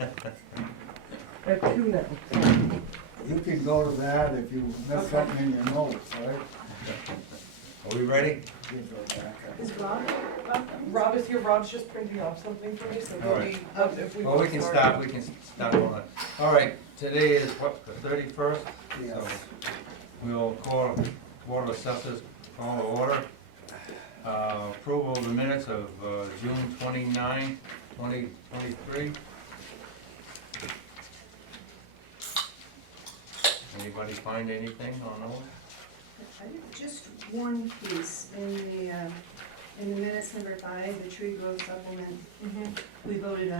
I have two now. You can go to that if you miss something in your notes, right? Are we ready? You can go back. Is Rob? Rob is here, Rob's just printing off something for me, so All he'll right. be, if we. Well, we can start on it. All right, today is what, the 31st? Yes. We'll call Board of Assessors call to order. Approval of the minutes of June 29, 2023. Anybody find anything on those? Just one piece, in the minutes number 5, the tree growth supplement, Mhm. we voted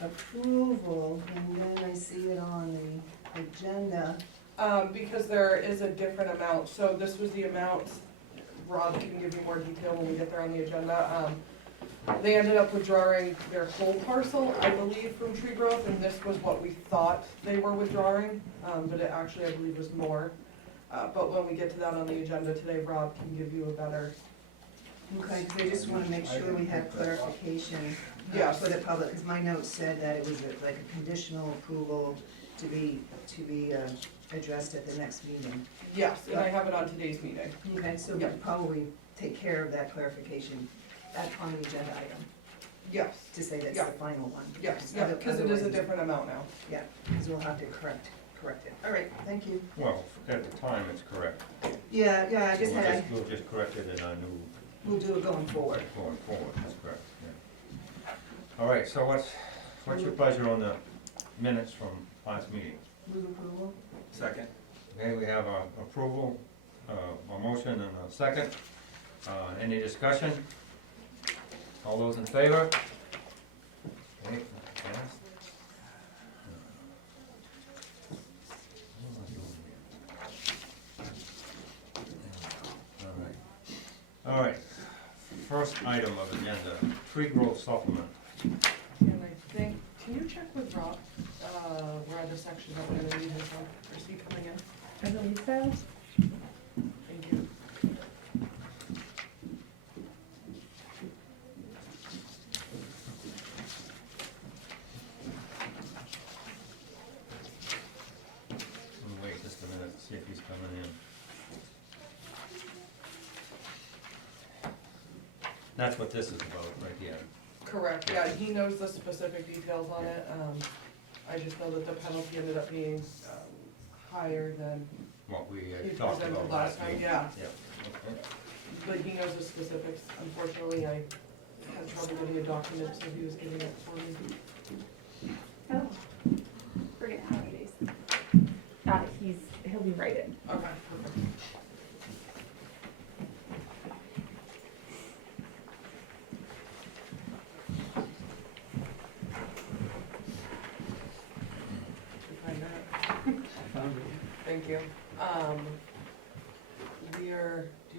approval, and then I see it on the agenda. Because there is a different amount, so this was the amount, Rob can give you more detail when we get there on the agenda. They ended up withdrawing their whole parcel, I believe, from tree growth, and this was what we thought they were withdrawing, but it actually, I believe, was more. But when we get to that on the agenda today, Rob can give you a better, Okay, because I just want to make sure we have clarification Yes. for the public, because my notes said that it was like a conditional approval to be addressed at the next meeting. yes, and I have it on today's meeting. Okay, so we Yeah. could probably take care of that clarification on the agenda item, Yes, to say that's Yeah. the final one. yes, yeah, because it is a different amount now. Yeah, because we'll have to correct it. All right, thank you. Well, at the time, it's correct. Yeah, I just had, We'll just correct it in our new, we'll do it going forward. going forward, that's correct, yeah. All right, so what's your pleasure on the minutes from last meeting? Move approval? Second. Okay, we have a approval, a motion and a second. Any discussion? All those in favor? Okay, passed. All right, first item of agenda, tree growth supplement. And I think, can you check with Rob, where the section that we're gonna need him from, or is he coming in? I believe so. Thank you. We'll wait just a minute to see if he's coming in. That's what this is about, right here. Correct, yeah, he knows the specific details on it, I just know that the penalty ended up being, higher than What we he talked presented about last last time, week. yeah. Yeah, okay. But he knows the specifics, unfortunately, I had trouble getting a document, so he was getting it for me. Oh, forget holidays. He'll be right in. Okay, perfect. Did you find that? Thank you. Do you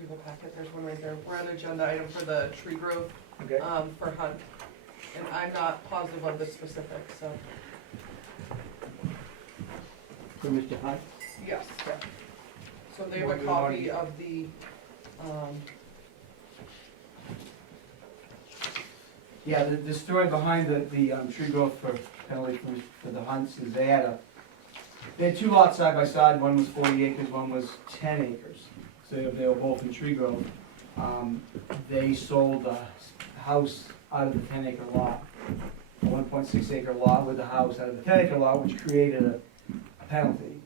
have a packet? There's one right there. We're on agenda item for the tree growth, Okay. for Hunt. And I'm not positive of the specifics, so, For Mr. Hunt? yes. So they have a copy of the, Yeah, the story behind the tree growth for penalty for the Hunts is they had two lots side by side, one was 40 acres, one was 10 acres. So they were both in tree growth. They sold the house out of the 10 acre lot, a 1.6 acre lot with the house out of the 10 acre lot, which created a penalty.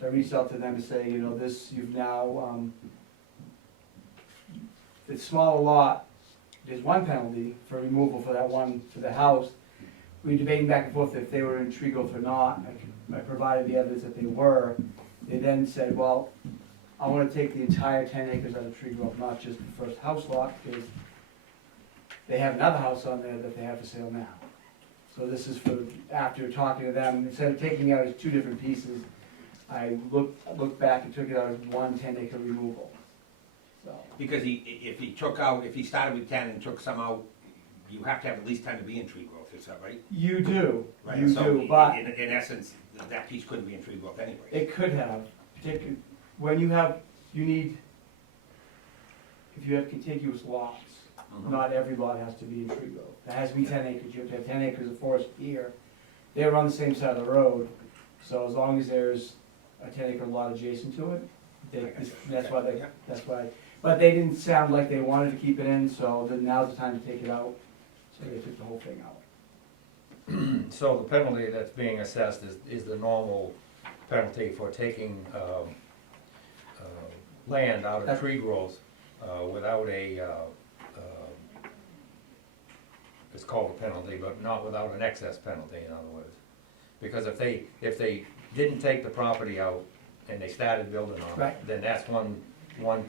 So I reached out to them to say, you know, you've now, it's a smaller lot, there's one penalty for removal for that one, for the house. We were debating back and forth if they were in tree growth or not. I provided the evidence that they were. They then said, well, I want to take the entire 10 acres out of tree growth, not just the first house lot, because they have another house on there that they have for sale now. So this is for, after talking to them, instead of taking it out as two different pieces, I looked back and took it out as one 10 acre removal. So, Because if he started with 10 and took some out, you have to have at least 10 to be in tree growth, is that right? you do, Right. you So do, but in essence, that piece couldn't be in tree growth anyway. it could have, particularly, when you have, if you have contiguous lots, Mhm. not every lot has to be in tree growth. It has to be 10 acres, you have to have 10 acres of forest here they were on the same side of the road, so as long as there's a 10-acre lot adjacent to it, that's why, but they didn't sound like they wanted to keep it in, so then now's the time to take it out, so they took the whole thing out. So the penalty that's being assessed is the normal penalty for taking, land out of tree growth, without it's called a penalty, but not without an excess penalty, in other words. Because if they didn't take the property out and they started building on it, Right. then that's one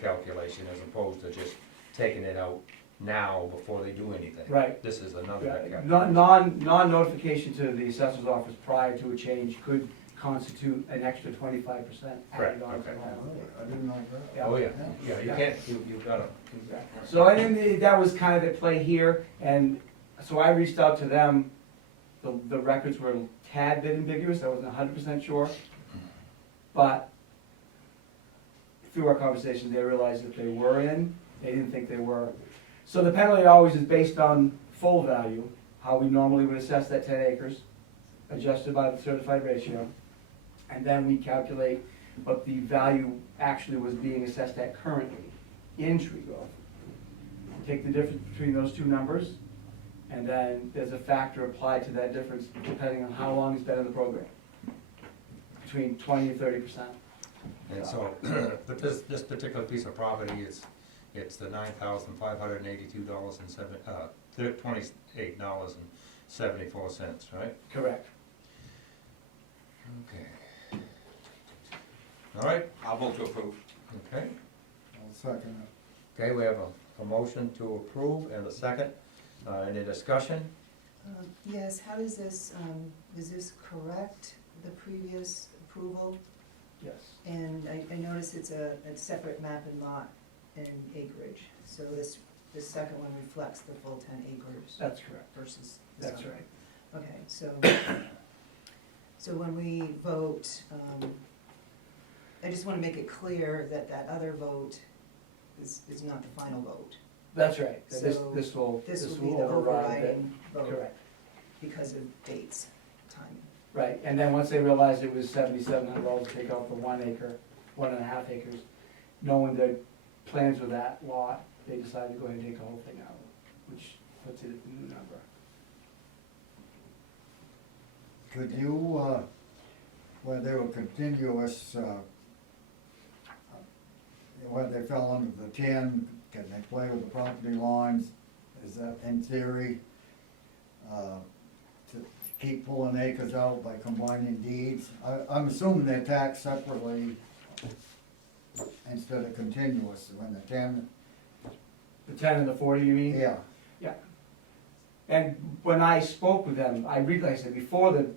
calculation as opposed to just taking it out now before they do anything. Right. This is another Yeah, calculation. non-notification to the assessor's office prior to a change could constitute an extra 25% Correct, added on to okay. that. I didn't know that. Yeah. Oh, yeah, yeah, you can't, you've gotta, Exactly. So I think that was kind of at play here, and so I reached out to them. The records were a tad bit ambiguous, I wasn't 100% sure. But through our conversations, they realized that they were in, they didn't think they were. So the penalty always is based on full value, how we normally would assess that 10 acres, adjusted by the certified ratio. And then we calculate what the value actually was being assessed at currently in tree growth. Take the difference between those two numbers, and then there's a factor applied to that difference depending on how long it's been in the program. Between 20 and 30%. and so, but this particular piece of property, it's the $9,582 and $28.74, right? Correct. Okay. All right, I'll vote to approve. okay. I'll second it. Okay, we have a motion to approve and a second. Any discussion? Yes, how is this correct, the previous approval? Yes. And I notice it's a separate map and lot and acreage, so this second one reflects the full 10 acres That's correct. versus this That's other. right. Okay, so when we vote, I just wanna make it clear that that other vote is not the final vote. That's right. This So will This will be the override it. overriding vote Correct. because of dates, timing. Right, and then once they realized it was $7,700 to take off the 1 acre, 1.5 acres, knowing the plans with that lot, they decided to go ahead and take the whole thing out, which puts it at the new number. Could you, where they were continuous, where they fell under the 10, can they play with the property lines? Is that in theory, to keep pulling acres out by combining deeds? I'm assuming they're taxed separately instead of continuous, when the 10, The 10 and the 40, you mean? yeah. And when I spoke with them, like I said, before the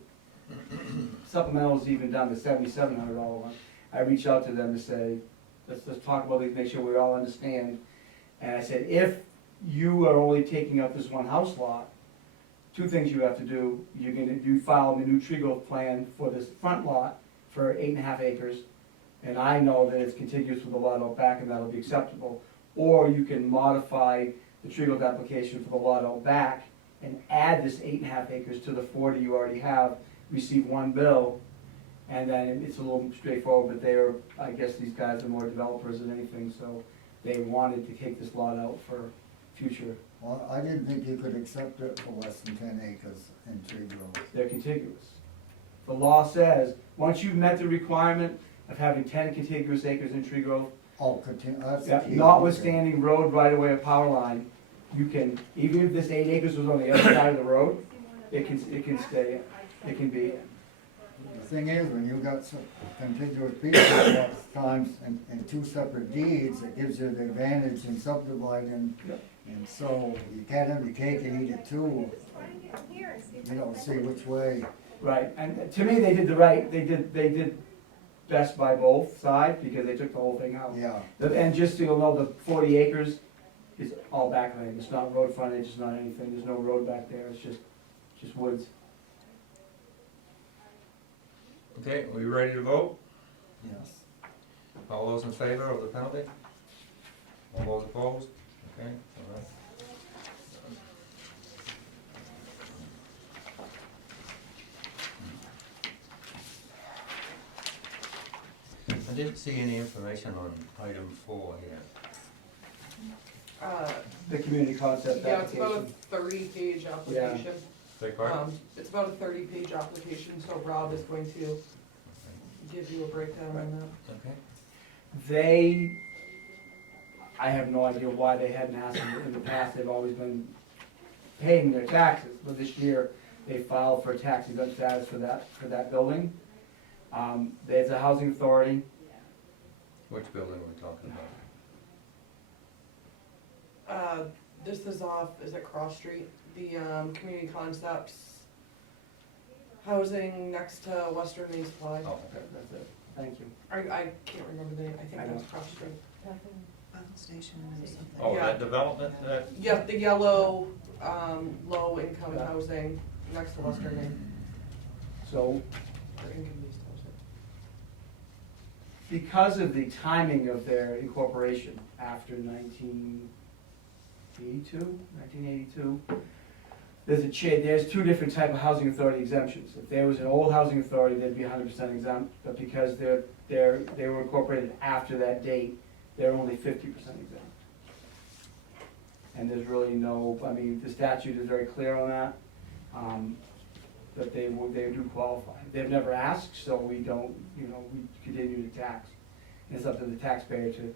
supplemental was even done, the $7,700 one, I reached out to them to say, let's talk about it, make sure we all understand. And I said, if you are only taking up this one house lot, two things you have to do. You file a new tree growth plan for this front lot for 8.5 acres, and I know that it's contiguous with the lot out back, and that'll be acceptable. Or you can modify the tree growth application for the lot out back and add this 8.5 acres to the 40 you already have, receive one bill, and then it's a little straightforward, but I guess these guys are more developers than anything, so they wanted to take this lot out for future. Well, I didn't think you could accept it for less than 10 acres in tree growth. They're contiguous. The law says, once you've met the requirement of having 10 contiguous acres in tree growth, Oh, that's the key. notwithstanding road right away or power line, you can, even if this 8 acres was on the other side of the road, it can stay, it can be. The thing is, when you've got some contiguous pieces lots of times and two separate deeds, it gives you the advantage in subdividing. Yep. And so you can't have your cake and eat it too. You don't see which way. Right, and to me, they did best by both sides, because they took the whole thing out. Yeah, And just so you'll know, the 40 acres is all backland, it's not road frontage, it's not anything, there's no road back there, it's just woods. Okay, are we ready to vote? yes. All those in favor of the penalty? All those opposed? Okay, all right. didn't see any information on item 4 here. The community concept Yeah, it's about a application. 30-page application. Beg pardon? It's about a 30-page application, so Rob is going to give you a breakdown on that. Okay. They, I have no idea why they hadn't asked in the past, they've always been paying their taxes, but this year they filed for tax exempt status for that building. There's a housing authority, Which building are we talking about? This is off, is it Cross Street? The, Community Concepts housing next to Western Main Supply. Oh, okay. that's it, thank you. I can't remember the name, I think I that's know. Cross Street. Bethel Station or something. Oh, Yeah. that development, that, Yeah, the yellow, low-income Yeah. housing next to Western Main, So, or income-based housing. because of the timing of their incorporation after 1982, there's two different type of housing authority exemptions. If there was an old housing authority, they'd be 100% exempt, but because they were incorporated after that date, they're only 50% exempt. And there's really no, I mean, the statute is very clear on that, that they do qualify. They've never asked, so we don't, we continue to tax. And it's up to the taxpayer to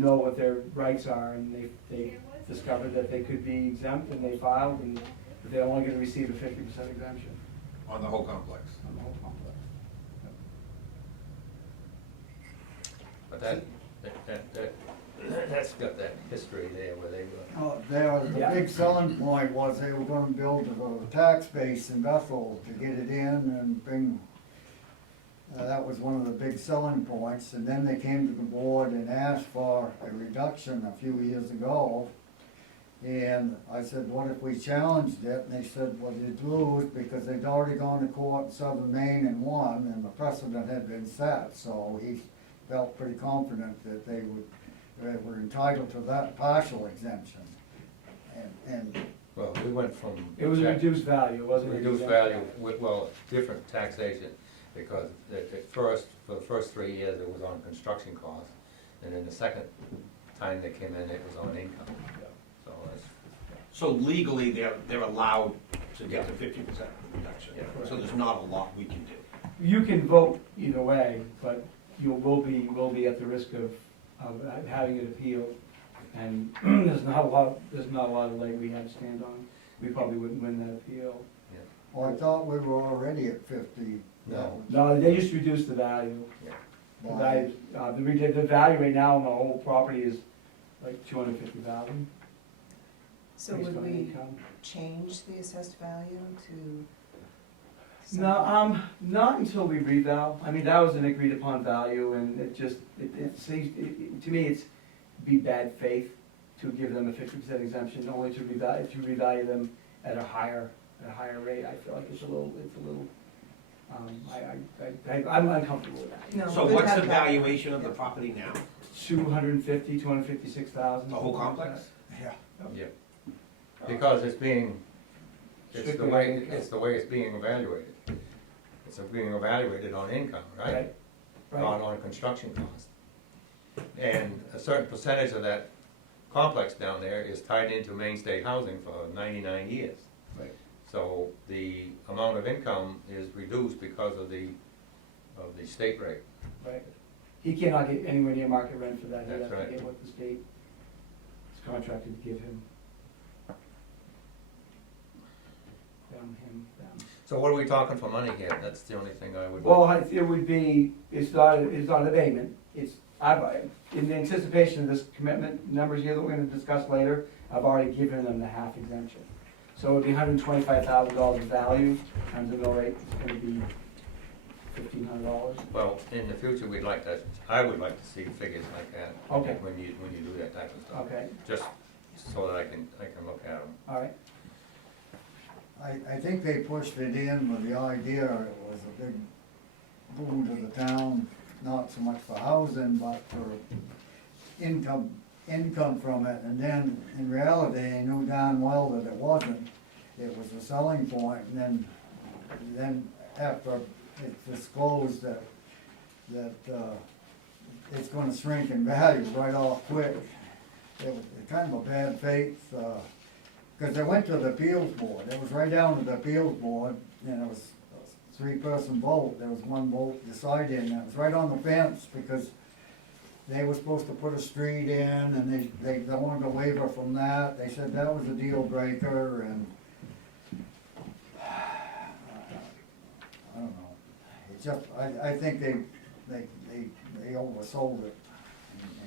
know what their rights are, and they discovered that they could be exempt, and they filed, and they're only gonna receive a 50% exemption On the whole complex. on the whole complex. but that's got that history there where they were. The Yeah. big selling point was they were gonna build a tax base in Bethel to get it in and bring, that was one of the big selling points, and then they came to the board and asked for a reduction a few years ago. And I said, what if we challenged it? And they said, well, you'd lose because they'd already gone to court in Southern Maine and won, and the precedent had been set, so he felt pretty confident that they were entitled to that partial exemption. And Well, we went from. It was a reduced value, it wasn't. an Reduced exempt. value, well, different taxation, because for the first 3 years, it was on construction costs, and then the second time they came in, it was on income. So that's, So legally, they're allowed to get the 50% reduction. Yeah. So there's not a lot we can do. You can vote either way, but you will be at the risk of having it appealed. And there's not a lot of leg we have to stand on. We probably wouldn't win that appeal. well, I thought we were already at 50. No. No, they just reduced the value. The value, the value right now on the whole property is like 250,000. So based would on we income. change the assessed value to? No, not until we reval. I mean, that was an agreed upon value, and it seems, to me, it's be bad faith to give them a 50% exemption, only to revalue them at a higher rate. I feel like it's a little, I'm uncomfortable with that. No, So we'd what's have the that. valuation of the property now? 256,000. The whole complex? Yeah. yeah, because it's the Strictly way, on income. it's the way it's being evaluated. It's being evaluated on income, right? Right. Not on construction cost. And a certain percentage of that complex down there is tied into mainstay housing for 99 years. Right. So the amount of income is reduced because of the state rate. Right. He cannot get anywhere near market rent for that. He That's has to right. get what the state is contracted to give him. Them. So what are we talking for money here? That's the only thing I would. Well, it would be, it's not an abatement. In anticipation of this commitment, numbers here that we're gonna discuss later, I've already given them the half exemption. So it would be $125,000 value, times the mill rate, it's gonna be $1,500. Well, in the future, I would like to see figures like that. Okay. When you do that type of stuff. Okay, Just so that I can look at them. all right. I think they pushed it in with the idea it was a big boom to the town, not so much for housing, but for income from it. And then, in reality, they knew darn well that it wasn't. It was a selling point, and then after it's disclosed that it's gonna shrink in value right off quick. It was kind of a bad faith, cause they went to the appeals board, it was right down to the appeals board, and it was a three-person vote, there was one vote decided, and it was right on the fence, because they were supposed to put a street in, and they wanted a waiver from that, they said that was a deal breaker, and I don't know, it's just, I think they oversold it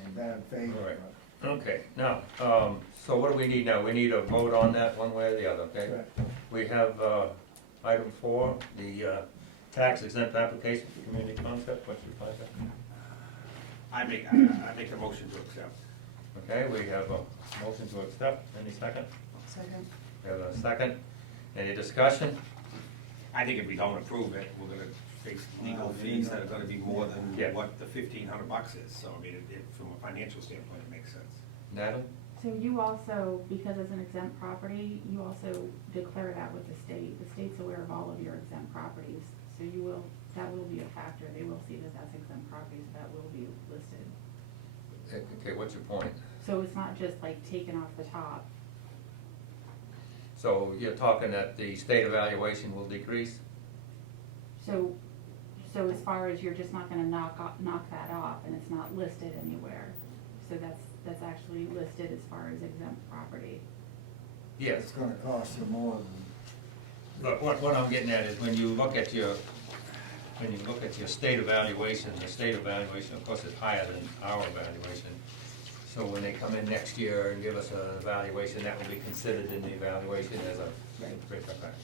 in bad faith. All right. Okay, now, so what do we need now? We need a vote on that one way or the other, okay? Correct. We have, item 4, the, tax exempt application for community concept, what's your pleasure? I make a motion to accept. Okay, we have a motion to accept, any second? Second. We have a second, any discussion? I think if we don't approve it, we're gonna face legal fees that are gonna be more than Yeah. what the $1,500 is, so I mean, from a financial standpoint, it makes sense. Natalie? So you also, because it's an exempt property, you also declare that with the state. The state's aware of all of your exempt properties. So you will, that will be a factor. They will see that that's exempt property, so that will be listed. Okay, what's your point? So it's not just like taken off the top. So you're talking that the state evaluation will decrease? So as far as you're just not gonna knock that off and it's not listed anywhere. So that's actually listed as far as exempt property. Yes, It's gonna cost you more than. but what I'm getting at is when you look at your state evaluation, the state evaluation, of course, is higher than our evaluation. So when they come in next year and give us an evaluation, that will be considered in the evaluation as a great effect.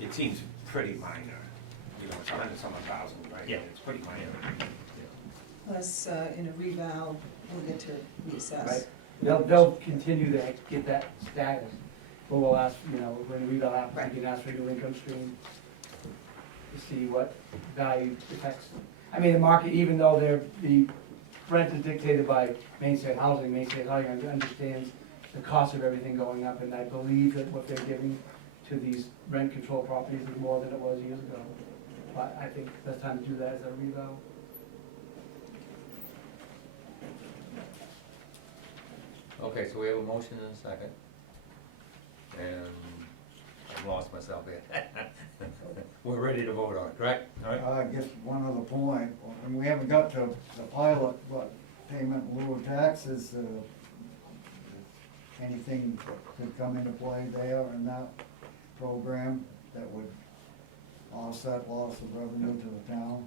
It seems pretty minor, you know, it's $100-some thousand, right? Yeah. It's pretty minor. Plus, in a reval, we'll get to reassess. Right. They'll continue to get that status, but we'll ask, when we happens, Right. we can ask for your income stream to see what value affects. I mean, the market, even though the rent is dictated by Main State Housing understands the cost of everything going up, and I believe that what they're giving to these rent control properties is more than it was years ago. But I think that's time to do that as a revow. Okay, so we have a motion and a second. And I've lost myself here. We're ready to vote on it, correct? All right? I guess one other point, and we haven't got to the pilot, but payment in lieu of taxes, anything could come into play there in that program that would offset loss of revenue to the town?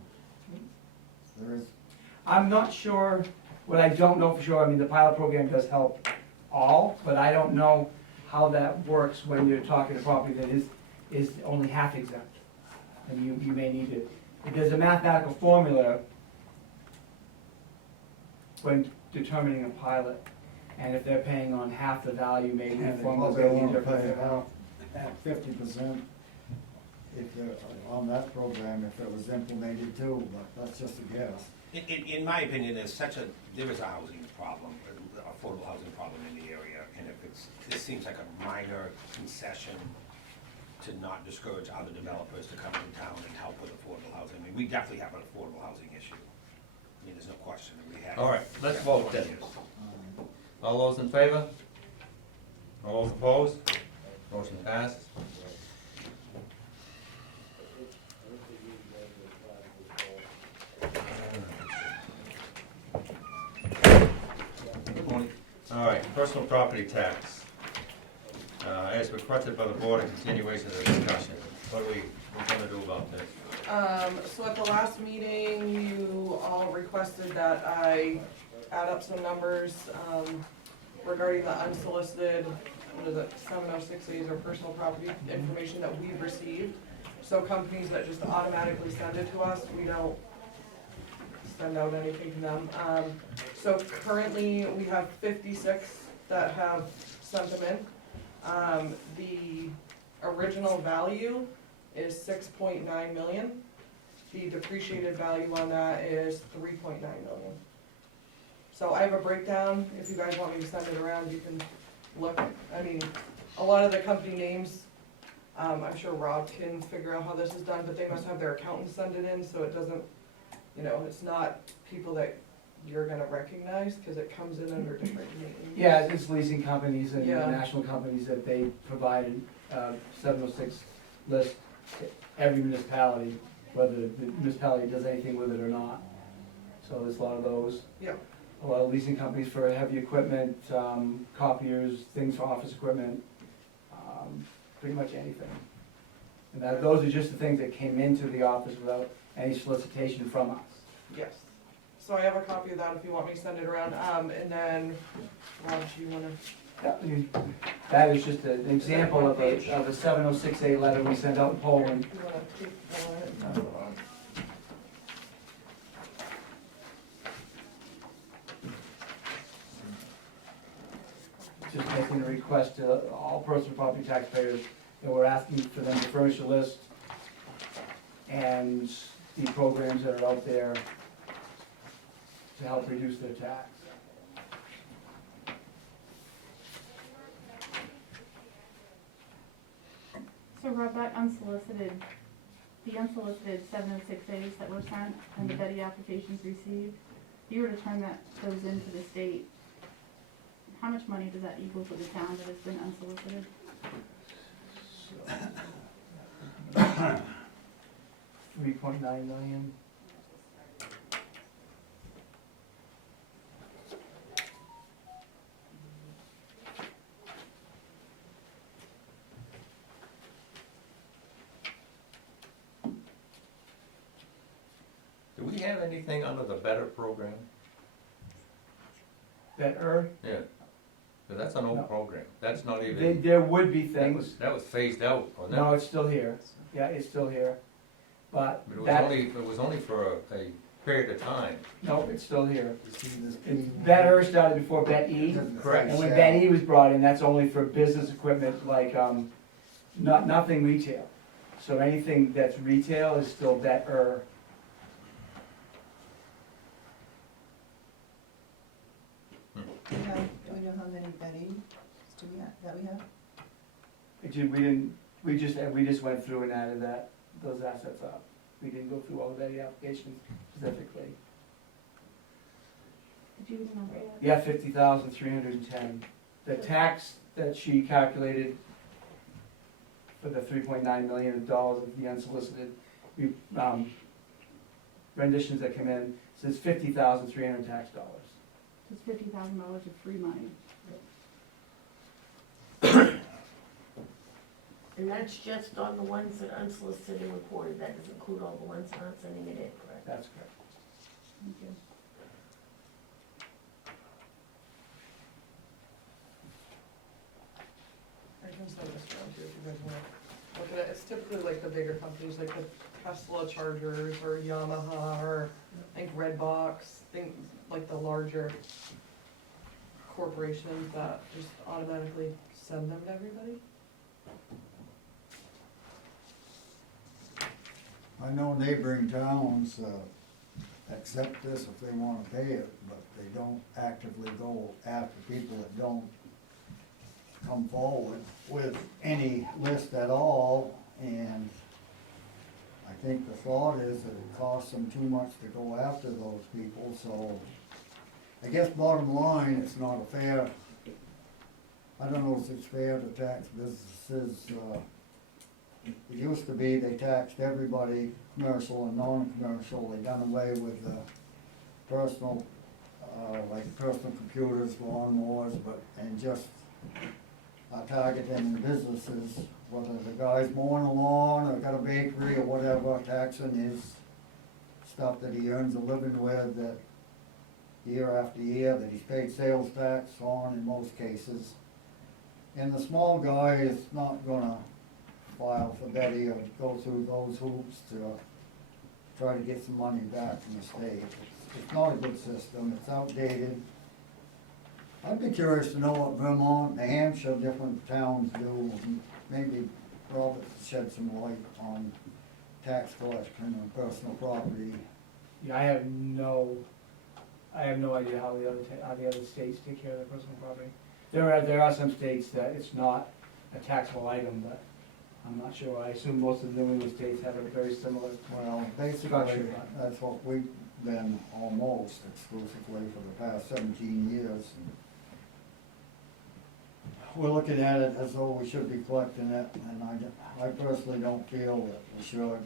There is, I'm not sure, what I don't know for sure, I mean, the pilot program does help all, but I don't know how that works when you're talking a property that is only half exempt. And you may need to, there's a mathematical formula when determining a pilot, and if they're paying on half the value, maybe the and they formula's probably gonna be wanna pay different. half, at 50% if they're on that program, if it was implemented too, but that's just a guess. In my opinion, there is a housing problem, affordable housing problem in the area, and this seems like a minor concession to not discourage other developers to come into town and help with affordable housing. I mean, we definitely have an affordable housing issue. I mean, there's no question that we have. All right, let's for vote 20 then. years. All those in favor? All those opposed? Motion passes. Good morning. All right, personal property tax. As requested by the board, a continuation of the discussion. What are we gonna do about this? So at the last meeting, you all requested that I add up some numbers, regarding the unsolicited, 706As or personal property information that we've received. So companies that just automatically send it to us, we don't send out anything to them. So currently, we have 56 that have sent them in. The original value is 6.9 million. The depreciated value on that is 3.9 million. So I have a breakdown, if you guys want me to send it around, you can look. I mean, a lot of the company names, I'm sure Rob can figure out how this is done, but they must have their accountant send it in, so it doesn't, You know, it's not people that you're gonna recognize, cause it comes in under different names. Yeah, it's leasing companies and Yeah. national companies that they provide a 706 list to every municipality, whether the municipality does anything with it or not. So there's a lot of those. Yeah. A lot of leasing companies for heavy equipment, copiers, things for office equipment, pretty much anything. And those are just the things that came into the office without any solicitation from us. Yes. So I have a copy of that if you want me to send it around, and then, Rob, do you wanna? That is just an example of one page? a 706A letter we sent out in Poland. You wanna take one and pass it on? Just making a request to all personal property taxpayers, and we're asking for them to furnish a list and the programs that are out there to help reduce their tax. So Rob, that the unsolicited 706As that were sent and the Betty applications received, if you were to turn those into the state, how much money does that equal for the town that has been unsolicited? 3.9 million. Do we have anything under the Better program? Better, Yeah, 'cause that's an No. old program, that's not even, there would be that things, was phased out, wasn't it? no, it's still here, yeah, it's still here, but But that, it was only for a period of time. no, it's still here. You see this It's P1? Better started before Bet E. Correct. And when Ben E was brought in, that's only for business equipment, like, nothing retail. So anything that's retail is still better. Do we know how many Betty do we have, that we have? We just went through and added those assets up. We didn't go through all the Betty applications specifically. Did you remember that? Yeah, 50,310. The tax that she calculated for the $3.9 million of the unsolicited, renditions that come in, says 50,300 tax dollars. It's $50,000 of free money. And that's just on the ones that are unsolicited and recorded, that doesn't include all the ones not sending it in, correct? That's correct. Thank you. I can send this around too if you guys want to look at it. It's typically like the bigger companies, like the Tesla chargers or Yamaha or I think Redbox, things like the larger corporations that just automatically send them to everybody. I know neighboring towns, accept this if they wanna pay it, but they don't actively go after people that don't come forward with any list at all, and I think the thought is that it costs them too much to go after those people, so I guess bottom line, it's not a fair, I don't know if it's fair to tax businesses, it used to be they taxed everybody, commercial and non-commercial, they done away with the personal, like personal computers, lawnmowers, and just targeting businesses, whether the guy's mowing a lawn or got a bakery or whatever, taxing his stuff that he earns a living with, that year after year, that he's paid sales tax on in most cases. And the small guy is not gonna file for Betty or go through those hoops to try to get some money back from the state. It's not a good system, it's outdated. I'd be curious to know what Vermont, New Hampshire, different towns do. Maybe Robert shed some light on tax collection on personal property. Yeah, I have no idea how the other states take care of their personal property. There are some states that it's not a taxable item, but I'm not sure. I assume most of the New England states have a very similar. Well, basically, Structure. that's what we been almost exclusively for the past 17 years. We're looking at it as though we should be collecting it, and I personally don't feel that we should.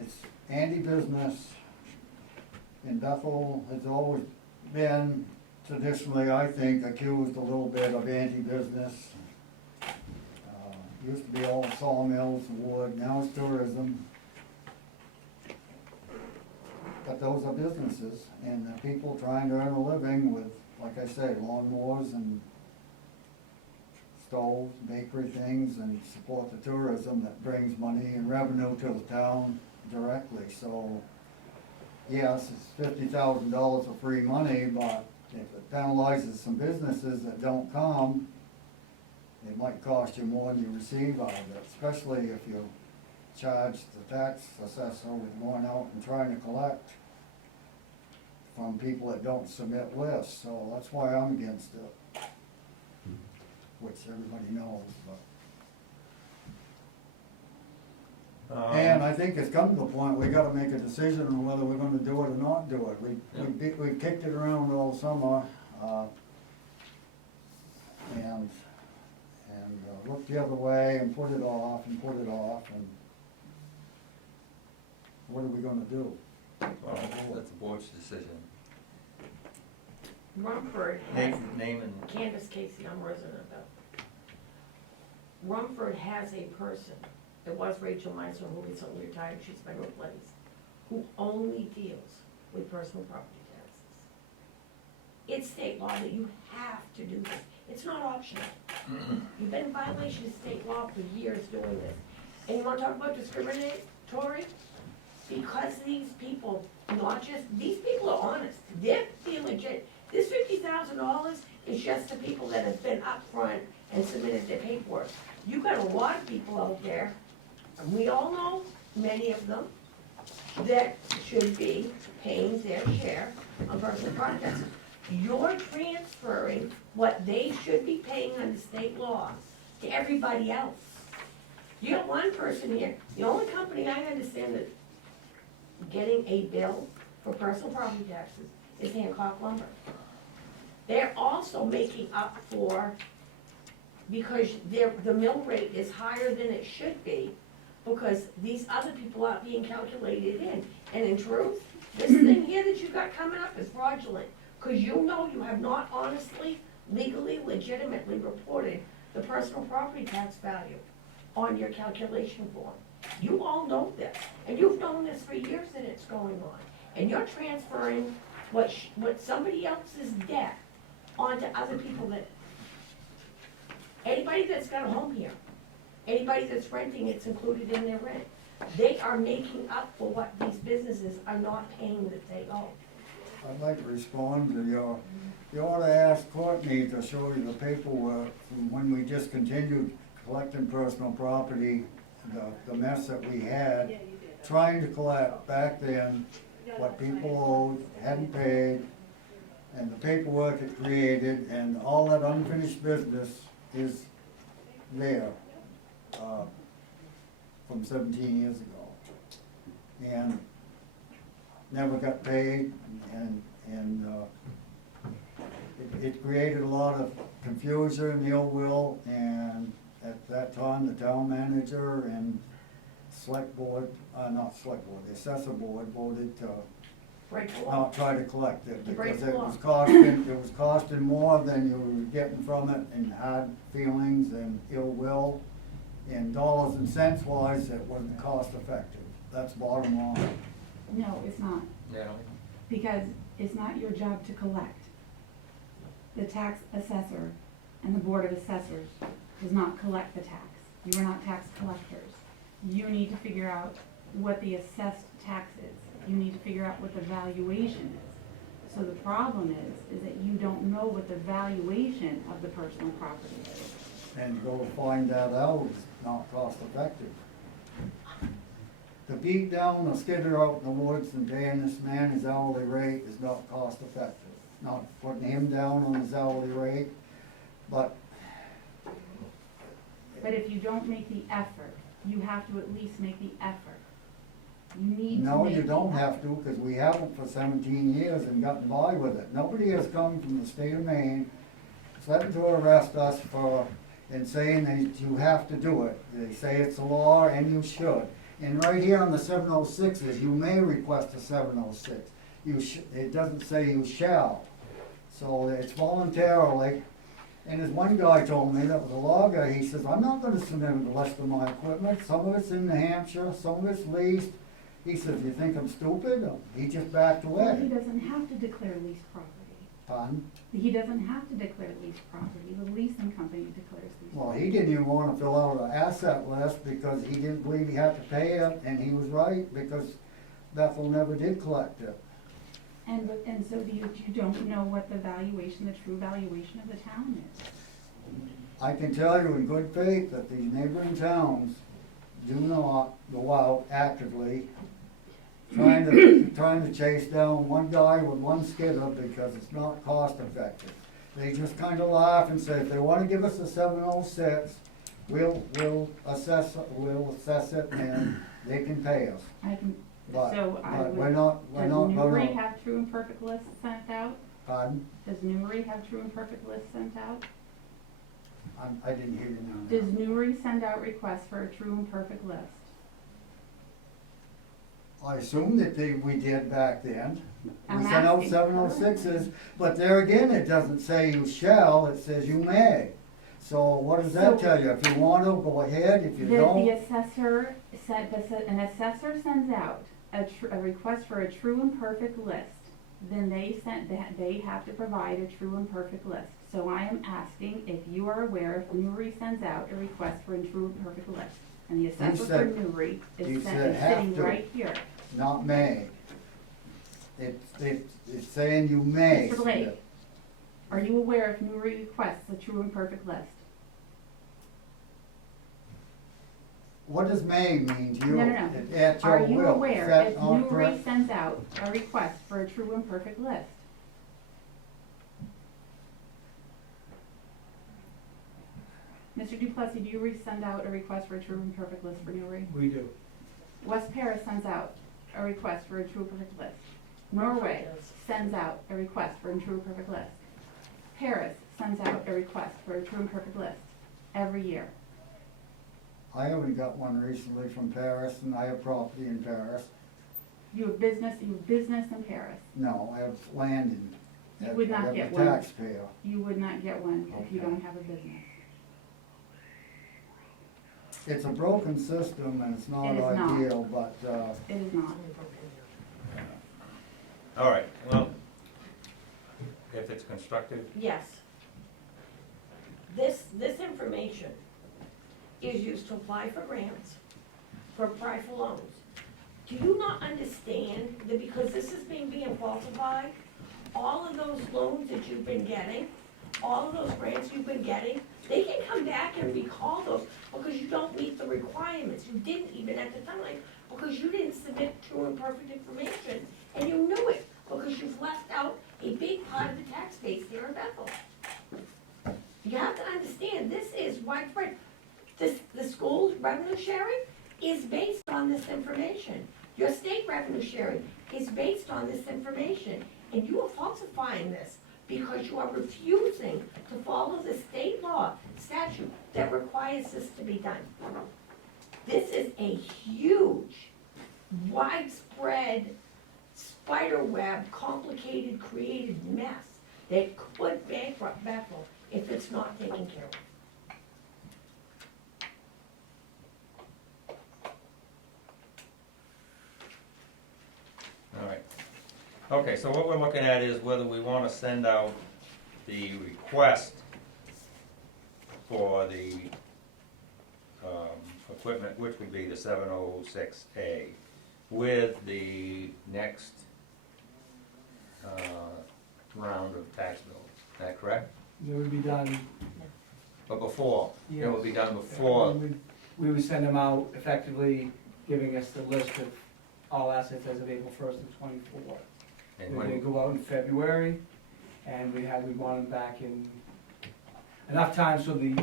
It's anti-business, and Bethel has always been traditionally, I think, accused a little bit of anti-business. Used to be all sawmills and wood, now it's tourism. But those are businesses, and people trying to earn a living with, like I say, lawnmowers and stoves, bakery things, and support the tourism that brings money and revenue to the town directly. So, yes, it's $50,000 of free money, but if it penalizes some businesses that don't come, it might cost you more than you receive out of it, especially if you charge the tax assessor with going out and trying to collect from people that don't submit lists. So that's why I'm against it, which everybody knows, but. And I think it's come to the point, we gotta make a decision on whether we're gonna do it or not do it. We kicked it around all summer, and looked the other way and put it off, and what are we gonna do? Well, that's the board's decision. Rumford has, Name and, Candace Casey, I'm a resident of Bethel. Rumford has a person, it was Rachel Meisner, who recently retired, she's been replaced, who only deals with personal property taxes. It's state law that you have to do this, it's not optional. You've been in violation of state law for years doing this. And you wanna talk about discriminatory? Because these people, not just, these people are honest, they're being legit. This $50,000 is just the people that have been upfront and submitted their paperwork. You got a lot of people out there, and we all know many of them, that should be paying their share of personal property taxes. You're transferring what they should be paying under state law to everybody else. You got one person here, the only company I understand that getting a bill for personal property taxes is Hancock Lumber. They're also making up for, because the mill rate is higher than it should be, because these other people aren't being calculated in. And in truth, this thing here that you got coming up is fraudulent, because you know you have not honestly, legally, legitimately reported the personal property tax value on your calculation form. You all know this, and you've known this for years that it's going on. And you're transferring what somebody else's debt onto other people that, anybody that's got a home here, anybody that's renting, it's included in their rent. They are making up for what these businesses are not paying that they owe. I'd like to respond to you ought to ask Courtney to show you the paperwork from when we discontinued collecting personal property, the mess that we had, trying to collect back then what people owed, hadn't paid, and the paperwork it created, and all that unfinished business is there, from 17 years ago. And never got paid, and it created a lot of confusion, ill will, and at that time, the town manager and select board, not select board, the assessor board voted to Break the law. not try to collect it, To break because the it law. was costing more than you were getting from it, and hard feelings and ill will. And dollars and cents wise, it wasn't cost effective, that's bottom line. No, it's not, Natalie? because it's not your job to collect. The tax assessor and the board of assessors does not collect the tax. You are not tax collectors. You need to figure out what the assessed tax is. You need to figure out what the valuation is. So the problem is that you don't know what the valuation of the personal property is. And go find that out is not cost effective. To beat down a skidder out in the woods and paying this man his hourly rate is not cost effective. Not putting him down on his hourly rate, but But if you don't make the effort, you have to at least make the effort. You need to No, make. you don't have to, because we haven't for 17 years and gotten by with it. Nobody has come from the state of Maine, threatened to arrest us for, and saying that you have to do it. They say it's a law and you should. And right here on the 706s, you may request a 706. It doesn't say you shall. So it's voluntarily. And as one guy told me, that was a logger, he says, I'm not gonna submit the rest of my equipment. Some of it's in New Hampshire, some of it's leased. He says, you think I'm stupid? He just backed Well, he away. doesn't have to declare leased property. Pardon? He doesn't have to declare leased property. The leasing company declares leased. Well, he didn't even wanna fill out an asset list because he didn't believe he had to pay it, and he was right, because Bethel never did collect it. And so you don't know what the valuation, the true valuation of the town is. I can tell you in good faith that these neighboring towns do not go out actively trying to chase down one guy with one skidder because it's not cost effective. They just kinda laugh and say, if they wanna give us a 706, we'll assess it and they can pay us. But we're not Does Newbury have true and perfect lists sent out? Pardon? Does Newbury have true and perfect lists sent out? I didn't hear you now. Does Newbury send out requests for a true and perfect list? I assume that we did back then. We I'm sent out asking. 706s, but there again, it doesn't say you shall, it says you may. So what does that So- tell you? If you want to, go ahead, if you The don't, assessor an assessor sends out a request for a true and perfect list, then they have to provide a true and perfect list. So I am asking if you are aware if Newbury sends out a request for a true and perfect list. And the assessor for said- Newbury he is said have sitting to. right here. not may. It's saying you may. Mr. Blake, are you aware if Newbury requests a true and perfect list? What does may mean to you? No. At your Are you will. Is aware that if not Newbury correct? sends out a request for a true and perfect list? Mr. Duplessis, do you send out a request for a true and perfect list for Newbury? We do. West Paris sends out a request for a true and perfect list. Norway sends out a request for a true and perfect list. Paris sends out a request for a true and perfect list every year. I haven't got one recently from Paris, and I have property in Paris. You have business in Paris. No, I have land in. You would not I get have one. a taxpayer. You would not get one if you Okay. don't have a business. It's a broken system and it's not It is not. ideal, but, It is not. All right, well, if it's constructive, Yes. This information is used to apply for grants, for apply for loans. Do you not understand that because this is being falsified, all of those loans that you've been getting, all of those grants you've been getting, they can come back and recall those because you don't meet the requirements. You didn't even at the time, because you didn't submit true and perfect information, and you knew it, because you've left out a big part of the tax base here in Bethel. You have to understand, this is widespread. The school's revenue sharing is based on this information. Your state revenue sharing is based on this information, and you are falsifying this because you are refusing to follow the state law statute that requires this to be done. This is a huge, widespread, spiderweb, complicated, created mess that could bankrupt Bethel if it's not taken care of. all right. Okay, so what we're looking at is whether we wanna send out the request for the, equipment, which would be the 706A, with the next, round of tax bills. Is that correct? It would be done. But before, it would be done Yes. before, We would send them out effectively, giving us the list of all assets as of April 1st of '24. and We're when, gonna go out in February, and we want them back in enough time so the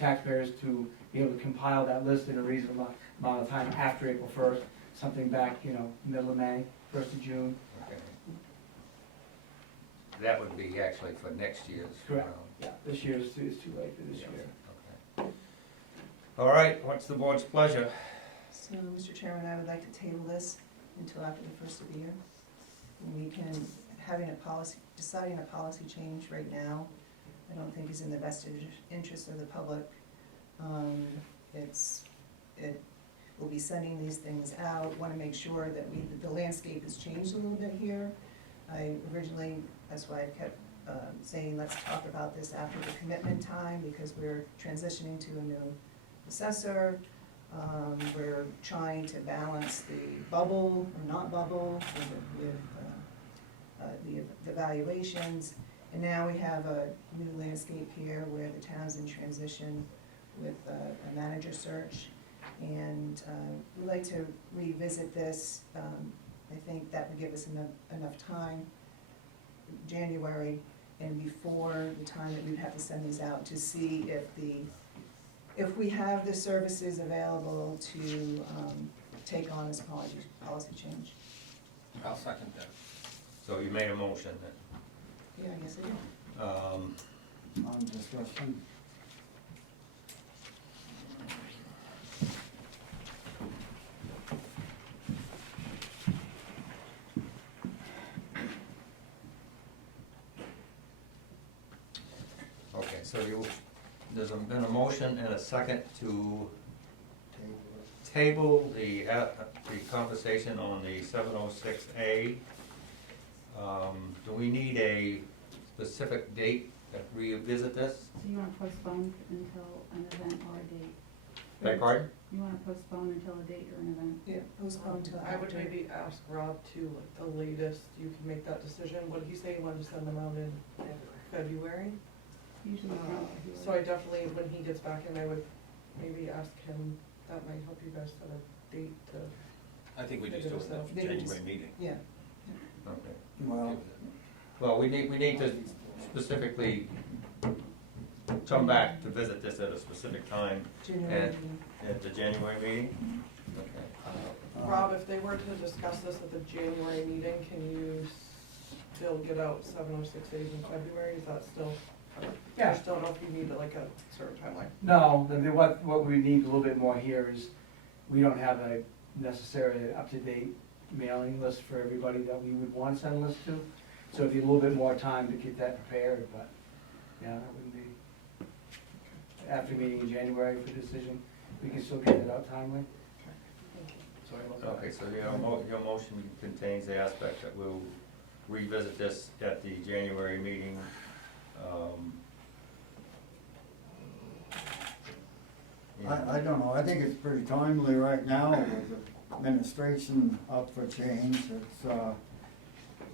taxpayers to be able to compile that list in a reasonable amount of time after April 1st, something back, middle of May, 1st of June. Okay. That would be actually for next year's. Correct. round. Yeah, this year is too late for this year. Okay. All right, what's the board's pleasure? So, Mr. Chairman, I would like to table this until after the first of the year. And we can, deciding a policy change right now, I don't think is in the best interest of the public. We'll be sending these things out, wanna make sure that the landscape has changed a little bit here. I originally, that's why I kept saying, let's talk about this after the commitment time, because we're transitioning to a new assessor. We're trying to balance the bubble or not bubble with the evaluations. And now we have a new landscape here where the town's in transition with a manager search. And we'd like to revisit this. I think that would give us enough time, January, and before the time that we'd have to send these out, to see if we have the services available to take on this policy change. I'll second that. So you made a motion then. Yeah, I guess I do. On discussion. Okay, so there's been a motion and a second to table the conversation on the 706A. Do we need a specific date to revisit this? So you wanna postpone until an event or a date? Beg pardon? You wanna postpone until a date or an event? Yeah, postpone till I would after. maybe ask Rob to, like, the latest you can make that decision. What did he say, he wanted to send them out in February? Usually it's not here. So I definitely, when he gets back in, I would maybe ask him, that might help you guys set a date to, I think we just do it at the January meeting. Yeah, Okay. Well, We need to specifically come back to visit this at a specific time January And- meeting. at the January meeting? Okay. Rob, if they were to discuss this at the January meeting, can you still get out 706As in February? Is that still, I Yeah. just don't know if you need like a certain timeline. No, what we need a little bit more here is, we don't have a necessarily up-to-date mailing list for everybody that we would want to send a list to. So it'd be a little bit more time to get that prepared, but, yeah, that wouldn't be, after meeting in January for decision, we can still get it out timely. Sorry about that. Okay, so your motion contains the aspect that we'll revisit this at the January meeting. I don't know, I think it's pretty timely right now with the administration up for change. It's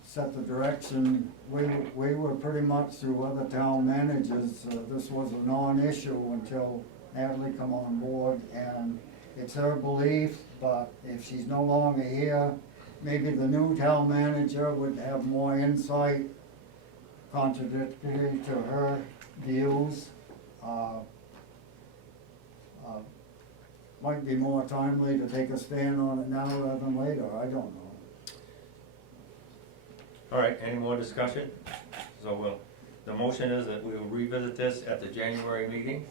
set the direction. We were pretty much through other town managers, this was a non-issue until Natalie come on board, and it's her belief, but if she's no longer here, maybe the new town manager would have more insight contradictory to her views. Might be more timely to take a stand on it now rather than later, I don't know. All right, any more discussion? So the motion is that we will revisit this at the January meeting.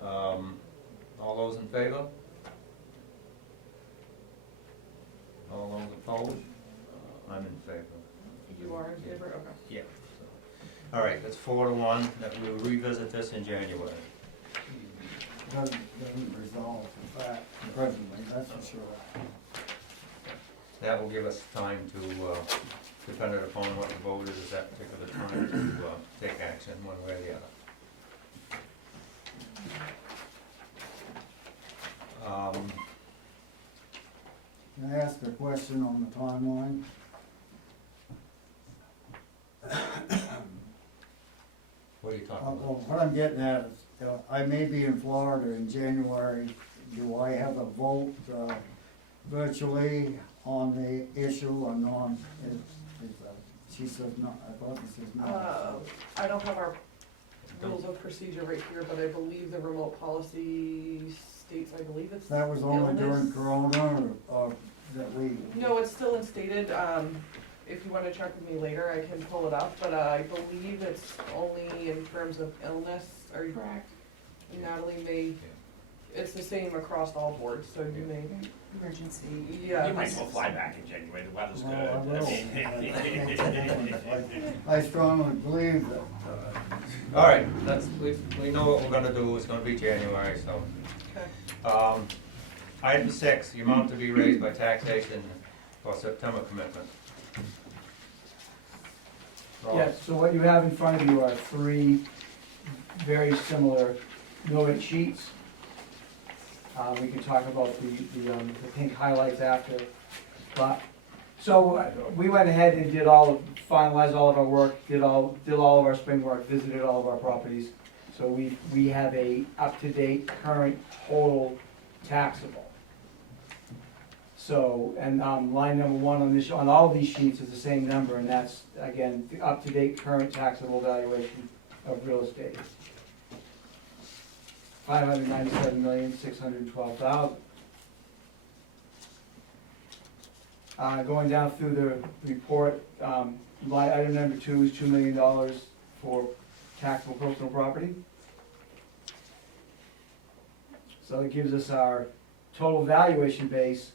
All those in favor? All those opposed? I'm in favor. You are in favor, okay. Yeah. All right, that's 4-1, that we will revisit this in January. Doesn't resolve the fact presently, that's for sure. That will give us time to, depending upon what the vote is at that particular time, to take action one way or the other. Can I ask a question on the timeline? What are you talking Well, about? what I'm getting at is, I may be in Florida in January, do I have a vote virtually on the issue or non? She says no, I thought it says no. I don't have our rules of procedure right here, but I believe the remote policy states, I believe it's That was only during illness. Corona, or that we, No, it's still instated, if you wanna check with me later, I can pull it up, but I believe it's only in terms of illness, or Correct. Natalie may, it's the same across all boards, so you may, Emergency. yeah. You might as well fly back in January, the weather's good. Well, I will. I mean- I strongly believe that, All right, we know what we're gonna do, it's gonna be January, so. Okay. Item 6, the amount to be raised by taxation for September commitment. Ron? Yes, so what you have in front of you are three very similar mill sheets. We can talk about the pink highlights after, but, so we went ahead and finalized all of our work, did all of our spring work, visited all of our properties. So we have a up-to-date, current, total taxable. So, and line number 1 on all these sheets is the same number, and that's, again, the up-to-date, current taxable valuation of real estate. $597,612,000. Going down through the report, line item number 2 is $2 million for taxable personal property. So it gives us our total valuation base,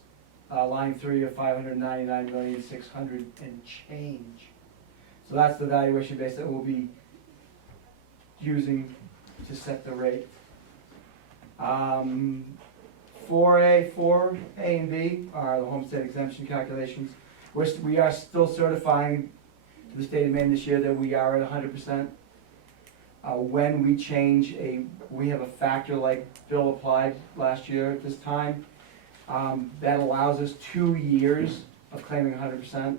line 3 of $599,600,000 and change. So that's the valuation base that we'll be using to set the rate. 4A and B are the homestead exemption calculations. We are still certifying to the state of Maine this year that we are at 100%. When we change we have a factor like Bill applied last year at this time, that allows us 2 years of claiming 100%.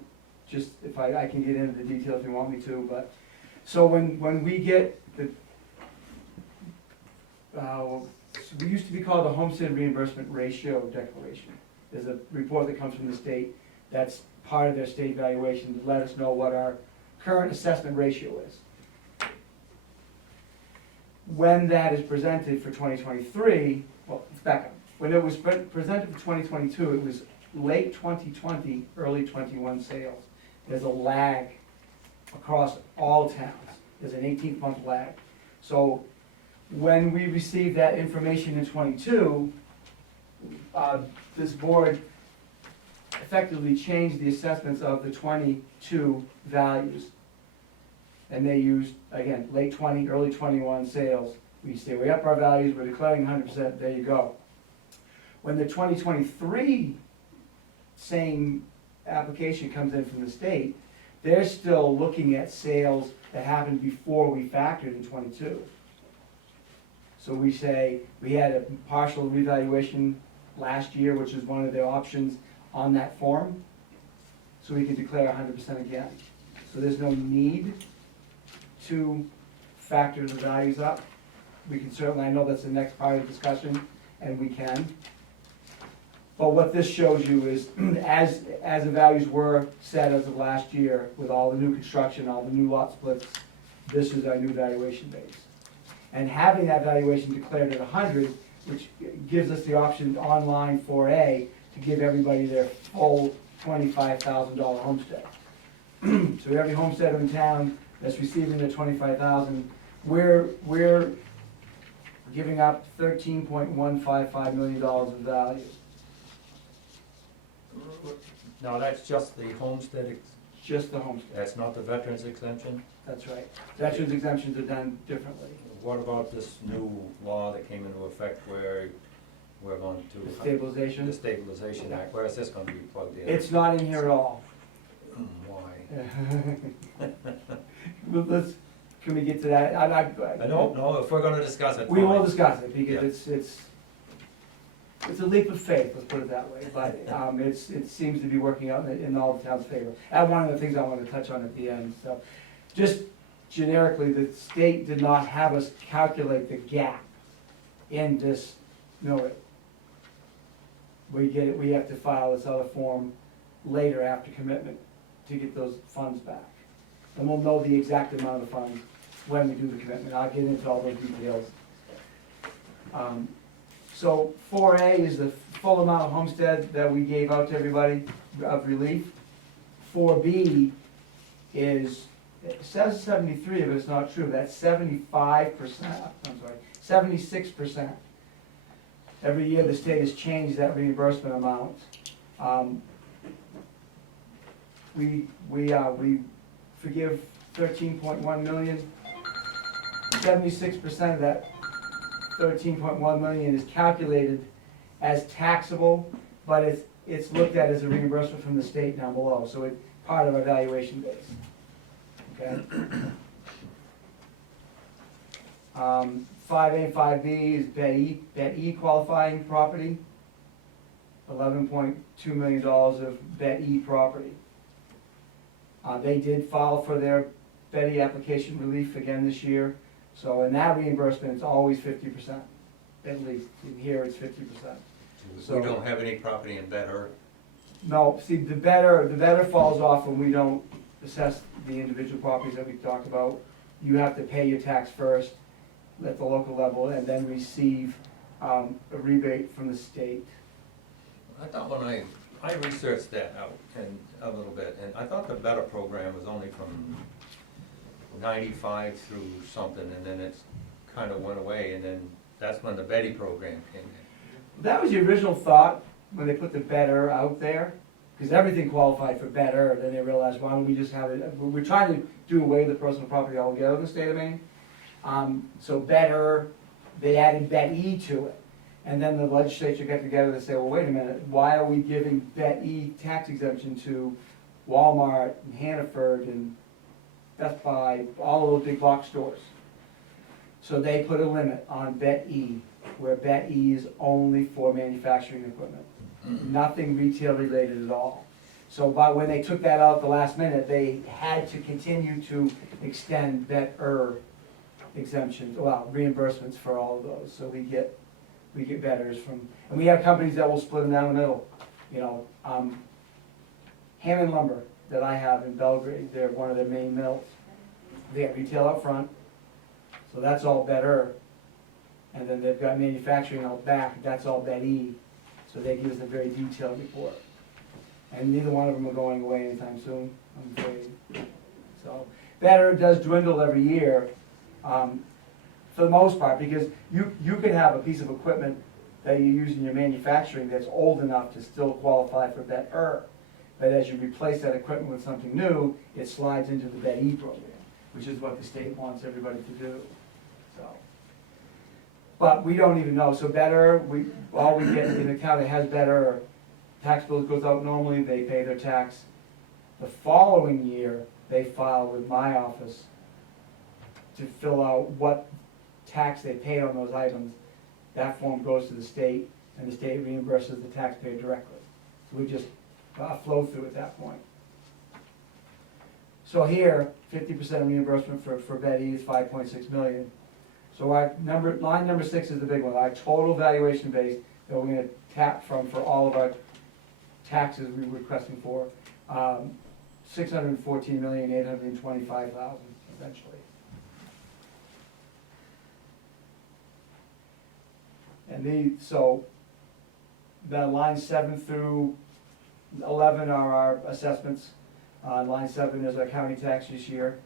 Just if I can get into the detail if you want me to, but, so when we get the, we used to be called the homestead reimbursement ratio declaration. There's a report that comes from the state that's part of their state valuation to let us know what our current assessment ratio is. When that is presented for 2023, well, let's back up. When it was presented for 2022, it was late 2020, early 21 sales. There's a lag across all towns. There's an 18-month lag. So when we received that information in 22, this board effectively changed the assessments of the 22 values. And they used, again, late 20, early 21 sales. We say we up our values, we're declaring 100%, there you go. When the 2023 same application comes in from the state, they're still looking at sales that happened before we factored in 22. So we say, we had a partial revaluation last year, which is one of the options on that form, so we can declare 100% again. So there's no need to factor the values up. We can certainly, I know that's the next part of the discussion, and we can. But what this shows you is, as the values were set as of last year, with all the new construction, all the new lot splits, this is our new valuation base. And having that valuation declared at 100, which gives us the option on line 4A to give everybody their full $25,000 homestead. So every homestead in town that's receiving the $25,000, we're giving up $13.155 million of value. Now, that's just the homestead, Just the homestead, that's not the veterans exemption? that's right. Veterans exemptions are done differently. What about this new law that came into effect where we're going to? The stabilization, The Stabilization Act, where is this gonna be plugged in? it's not in here at all. Why? Let's, can we get to that? I don't know, if we're gonna discuss it, We will fine. discuss it, because Yeah. it's a leap of faith, let's put it that way, but it seems to be working out in all the town's favor. And one of the things I want to touch on at the end, so, just generically, the state did not have us calculate the gap in this mill rate. We have to file this other form later after commitment to get those funds back. And we'll know the exact amount of funds when we do the commitment. I'll get into all those details. So 4A is the full amount of homestead that we gave out to everybody of relief. 4B is, it says 73, but it's not true, that's 75%, I'm sorry, 76%. Every year the state has changed that reimbursement amount. We forgive 13.1 million. 76% of that 13.1 million is calculated as taxable, but it's looked at as a reimbursement from the state down below, so it's part of our valuation base. Okay? 5A and 5B is Bet E qualifying property. $11.2 million of Bet E property. They did file for their Bet E application relief again this year. So in that reimbursement, it's always 50%, at least. In here, it's 50%. So We don't have any property in Bethel. no, see, the better falls off when we don't assess the individual properties that we talked about. You have to pay your tax first at the local level and then receive a rebate from the state. I thought when I researched that out and a little bit, and I thought the Better program was only from 95 through something, and then it's kind of went away, and then that's when the Betty program came in. That was the original thought when they put the better out there, because everything qualified for better, then they realized, why don't we just have it, we're trying to do away with the personal property altogether in the state of Maine. So better, they added Bet E to it. And then the legislature got together and said, well, wait a minute, why are we giving Bet E tax exemption to Walmart and Hannaford and Best Buy, all of those big box stores? So they put a limit on Bet E, where Bet E is only for manufacturing equipment. Nothing retail related at all. So when they took that out at the last minute, they had to continue to extend better exemptions, well, reimbursements for all of those. So we get betters from, and we have companies that will split them down the middle. You know, Hammond Lumber that I have in Belgrade, they're one of their main mills. They have retail up front, so that's all better. And then they've got manufacturing out back, that's all Bet E. So they give us a very detailed report. And neither one of them are going away anytime soon, I'm afraid. So better does dwindle every year, for the most part, because you can have a piece of equipment that you use in your manufacturing that's old enough to still qualify for better. But as you replace that equipment with something new, it slides into the Bet E program, which is what the state wants everybody to do. So, but we don't even know. So better, all we get in the county has better. Tax bill goes out normally, they pay their tax. The following year, they file with my office to fill out what tax they paid on those items. That form goes to the state, and the state reimburses the taxpayer directly. So we just flow through at that point. So here, 50% reimbursement for Bet E is 5.6 million. So our line number 6 is the big one, our total valuation base that we're gonna tap from for all of our taxes we're requesting for, 614,825,000 essentially. And so the lines 7 through 11 are our assessments. Line 7 is our county tax this year,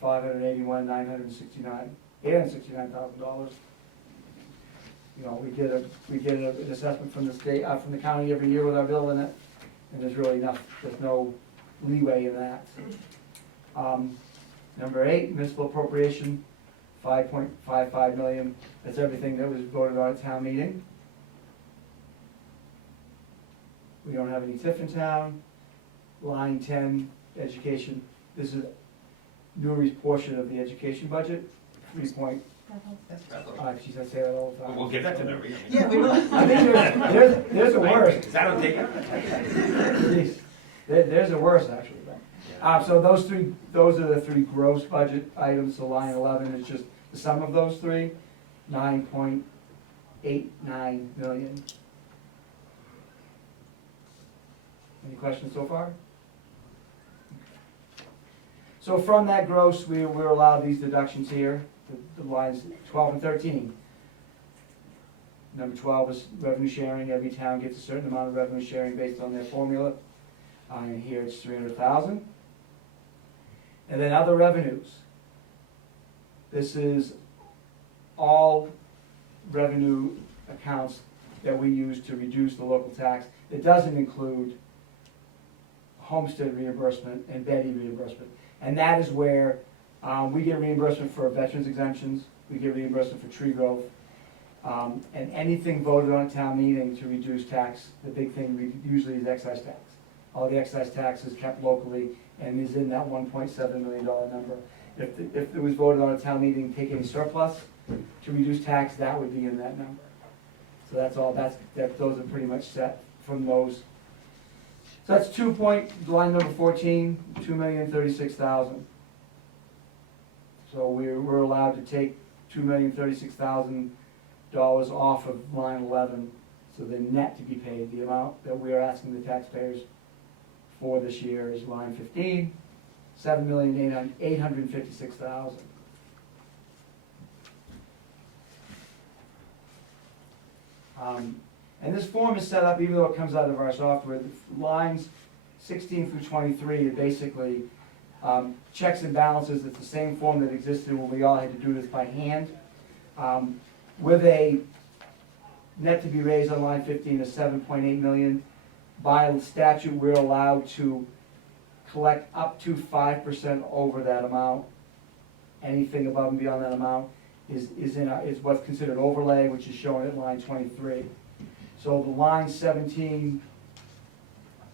$869,000. You know, we get an assessment from the state, from the county every year with our bill in it, and there's no leeway in that. Number 8, municipal appropriation, 5.55 million. That's everything that was voted on at town meeting. We don't have any TIF in town. Line 10, education. This is Nuri's portion of the education budget, 3 point. Geez, I say that all the time. We'll give that to Nuri. Yeah, we will. I think there's a worse. Is that okay? There's a worse actually. So those are the 3 gross budget items. So line 11 is just the sum of those 3, 9.89 million. Any questions so far? So from that gross, we're allowed these deductions here, the lines 12 and 13. Number 12 is revenue sharing. Every town gets a certain amount of revenue sharing based on their formula. And here it's 300,000. And then other revenues. This is all revenue accounts that we use to reduce the local tax. It doesn't include homestead reimbursement and Betty reimbursement. And that is where we get reimbursement for veterans exemptions, we get reimbursement for tree growth, and anything voted on at town meeting to reduce tax, the big thing usually is excise tax. All the excise tax is kept locally and is in that $1.7 million number. If it was voted on at town meeting, take any surplus to reduce tax, that would be in that number. So that's all, those are pretty much set from those. So that's line number 14, $2,036,000. So we're allowed to take $2,036,000 off of line 11, so the net to be paid, the amount that we are asking the taxpayers for this year is line 15, $7,856,000. And this form is set up, even though it comes out of our software, lines 16 through 23 are basically checks and balances. It's the same form that existed when we all had to do this by hand. With a net to be raised on line 15 of 7.8 million, by statute we're allowed to collect up to 5% over that amount. Anything above and beyond that amount is what's considered overlay, which is shown at line 23. So the line 17,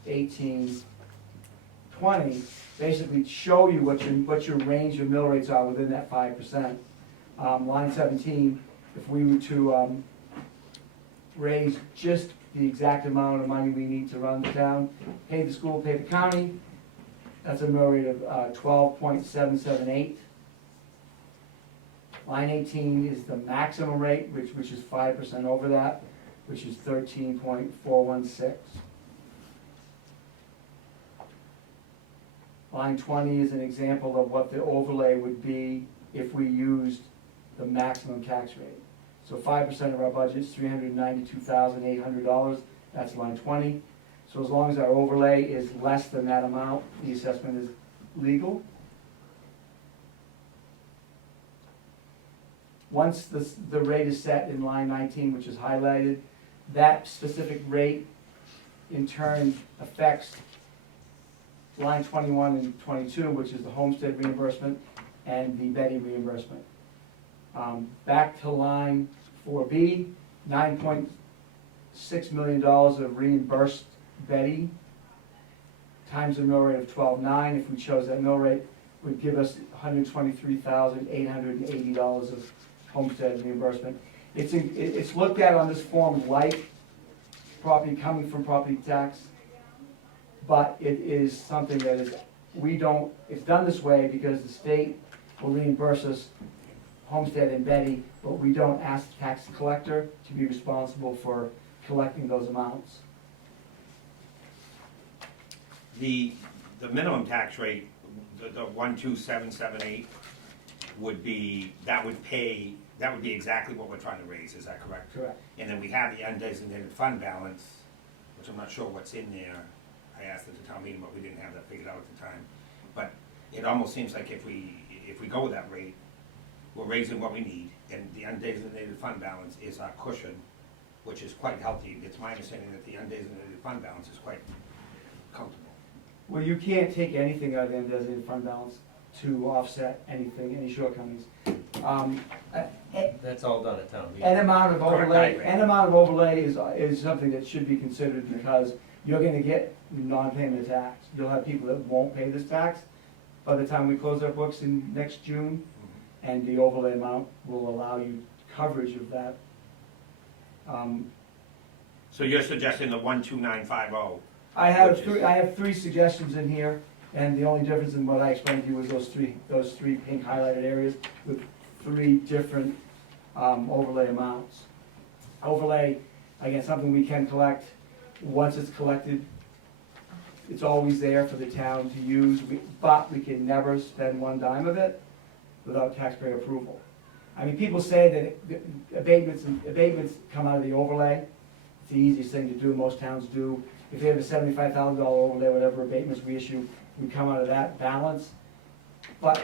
18, 20 basically show you what your range of mill rates are within that 5%. Line 17, if we were to raise just the exact amount of money we need to run the town, pay the school, pay the county, that's a mill rate of 12.778. Line 18 is the maximum rate, which is 5% over that, which is 13.416. Line 20 is an example of what the overlay would be if we used the maximum tax rate. So 5% of our budget is $392,800, that's line 20. So as long as our overlay is less than that amount, the assessment is legal. Once the rate is set in line 19, which is highlighted, that specific rate in turn affects line 21 and 22, which is the homestead reimbursement and the Betty reimbursement. Back to line 4B, $9.6 million of reimbursed Betty times a mill rate of 12.9. If we chose that mill rate, would give us $123,880 of homestead reimbursement. It's looked at on this form like property coming from property tax, but it is something that is, it's done this way because the state will reimburse us homestead and Betty, but we don't ask the tax collector to be responsible for collecting those amounts. The minimum tax rate, the 12778 would be, that would be exactly what we're trying to raise, is that correct? Correct. And then we have the undesignated fund balance, which I'm not sure what's in there. I asked at the town meeting, but we didn't have that figured out at the time. But it almost seems like if we go with that rate, we're raising what we need, and the undesignated fund balance is our cushion, which is quite healthy. It's my understanding that the undesignated fund balance is quite comfortable. Well, you can't take anything out of the undesignated fund balance to offset anything, any shortcomings. That's all done at town meeting. An amount of Correct, I overlay, agree. an amount of overlay is something that should be considered because you're gonna get non-payment of tax. You'll have people that won't pay this tax by the time we close our books in next June, and the overlay amount will allow you coverage of that. So you're suggesting the 12950? I have Which is- I have three suggestions in here, and the only difference in what I explained to you was those three pink highlighted areas with three different overlay amounts. Overlay, again, something we can collect. Once it's collected, it's always there for the town to use, but we can never spend one dime of it without taxpayer approval. I mean, people say that abatements come out of the overlay. It's the easiest thing to do, most towns do. If you have a $75,000 overlay, whatever abatements we issue, we come out of that balance. But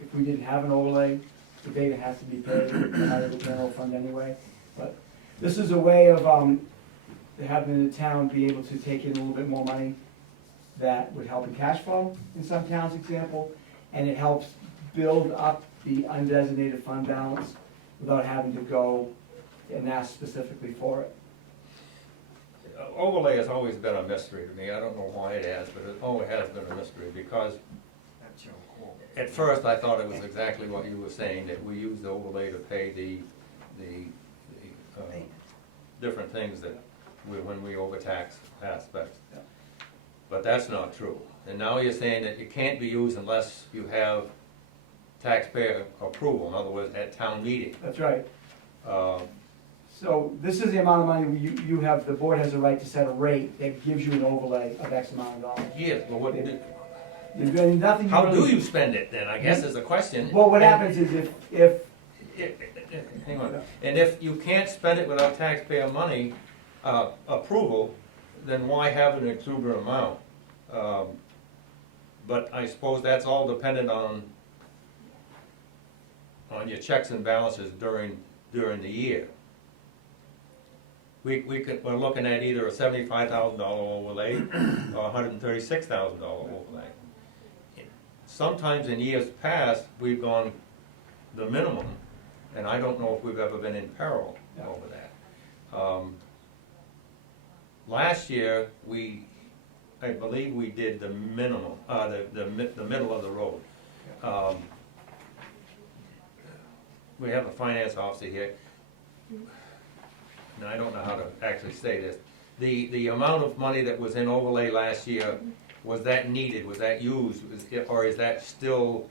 if we didn't have an overlay, the abatement has to be paid out of the general fund anyway. But this is a way of having the town be able to take in a little bit more money that would help in cash flow in some towns, example, and it helps build up the undesignated fund balance without having to go and ask specifically for it. Overlay has always been a mystery to me. I don't know why it has, but it always has been a mystery, because That's your call. at first I thought it was exactly what you were saying, that we use the overlay to pay the different things that when we overtax aspects. Yeah. But that's not true. And now you're saying that it can't be used unless you have taxpayer approval, in other words, at town meeting. That's right. Uh, So this is the amount of money you have, the board has a right to set a rate that gives you an overlay of X amount of dollars. Yes, but what, There's nothing how really- do you spend it then, I guess is the question. Well, what happens is if Hang on, and if you can't spend it without taxpayer money, approval, then why have an exuberant amount? But I suppose that's all dependent on your checks and balances during the year. We're looking at either a $75,000 overlay or a $136,000 overlay. Sometimes in years past, we've gone the minimum, and I don't know if we've ever been in peril over that. Last year, I believe we did the minimum, the middle of the road. We have a finance officer here. And I don't know how to actually say this. The amount of money that was in overlay last year, was that needed, was that used, or is that still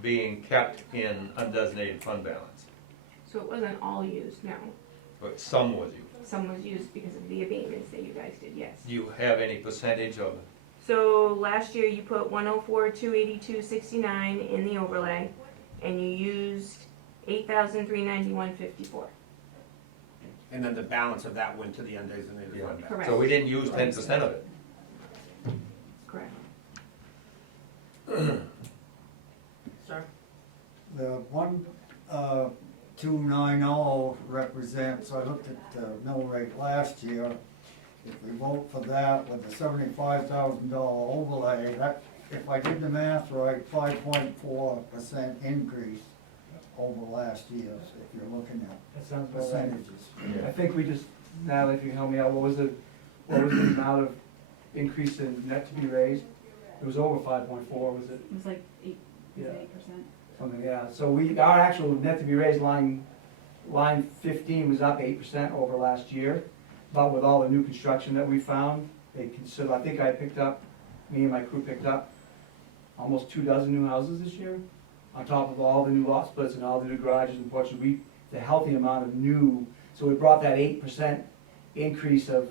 being kept in undesignated fund balance? So it wasn't all used, no. But some was used. Some was used because of the abatements that you guys did, yes. Do you have any percentage of, So last year you put 104, 282, 69 in the overlay, and you used 8,391.54. And then the balance of that went to the undesignated yeah, fund. Correct. so we didn't use 10% of it? Correct. Sir? The 1290 represents, I looked at the mill rate last year. If we vote for that with the $75,000 overlay, that, if I did the math right, 5.4% increase over last year, if you're looking at that sounds about right. percentages. I think we just, Natalie, if you can help me out, what was the amount of increase in net to be raised? It was over 5.4, was it? It was like 8%. Yeah. Percent. Something, yeah. So our actual net to be raised line 15 was up 8% over last year. But with all the new construction that we found, they consider, I think me and my crew picked up almost 24 new houses this year. On top of all the new lot splits and all the new garages and porches, the healthy amount of new, so we brought that 8% increase of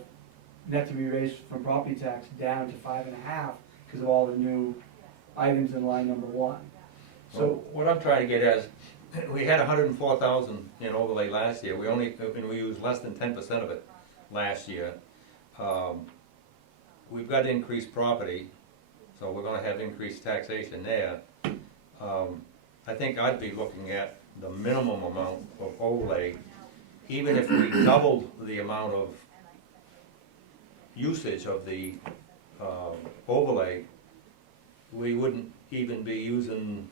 net to be raised from property tax down to 5.5% because of all the new items in line number 1. So So, what I'm trying to get at is, we had 104,000 in overlay last year, we used less than 10% of it last year. We've got increased property, so we're gonna have increased taxation there. I think I'd be looking at the minimum amount of overlay, even if we doubled the amount of usage of the overlay, we wouldn't even be using,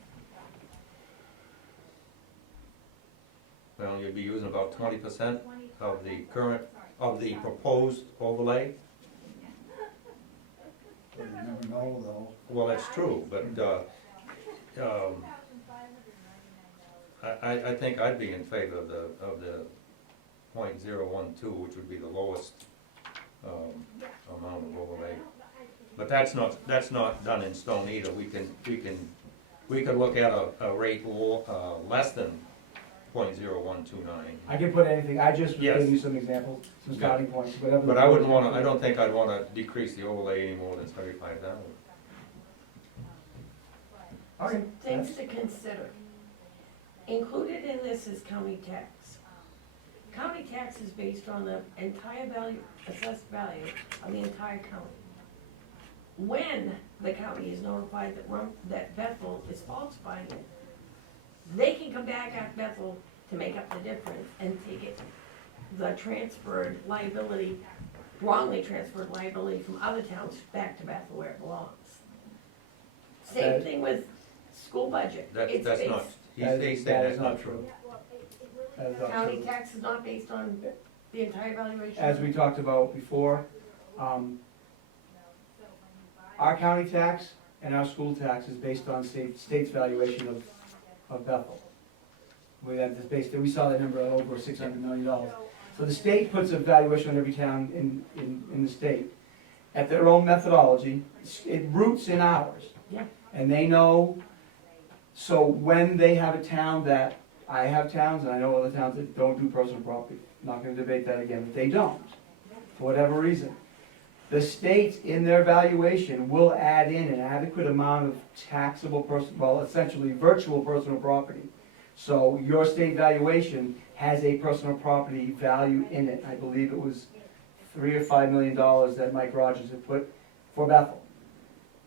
well, you'd be using about 20% of the proposed overlay. You never know though. Well, that's true, but I think I'd be in favor of the .012, which would be the lowest amount of overlay. But that's not done in stone either. We could look at a rate less than .0129. I can put anything, I just Yes. gave you some examples, some starting points, whatever. the But I wouldn't board- wanna, I don't think I'd wanna decrease the overlay any more than 75,000. Okay. Things to consider. Included in this is county tax. County tax is based on the entire value, assessed value of the entire county. When the county is notified that Bethel is falsifying it, they can come back at Bethel to make up the difference and take it, the transferred liability, wrongly transferred liability from other towns back to Bethel where it belongs. Same thing with school budget. It's That's based- not, he's That saying is that's not true. That is not County true. tax is not based on the entire valuation? As we talked about before, our county tax and our school tax is based on state's valuation of Bethel. We saw that number over $600 million. So the state puts a valuation on every town in the state. At their own methodology, it roots in ours. Yeah. And they know, so when they have a town that, I have towns, and I know other towns that don't do personal property, I'm not gonna debate that again, but they don't, for whatever reason. The states, in their valuation, will add in an adequate amount of taxable essentially virtual personal property. So your state valuation has a personal property value in it. I believe it was $3 or $5 million that Mike Rogers had put for Bethel.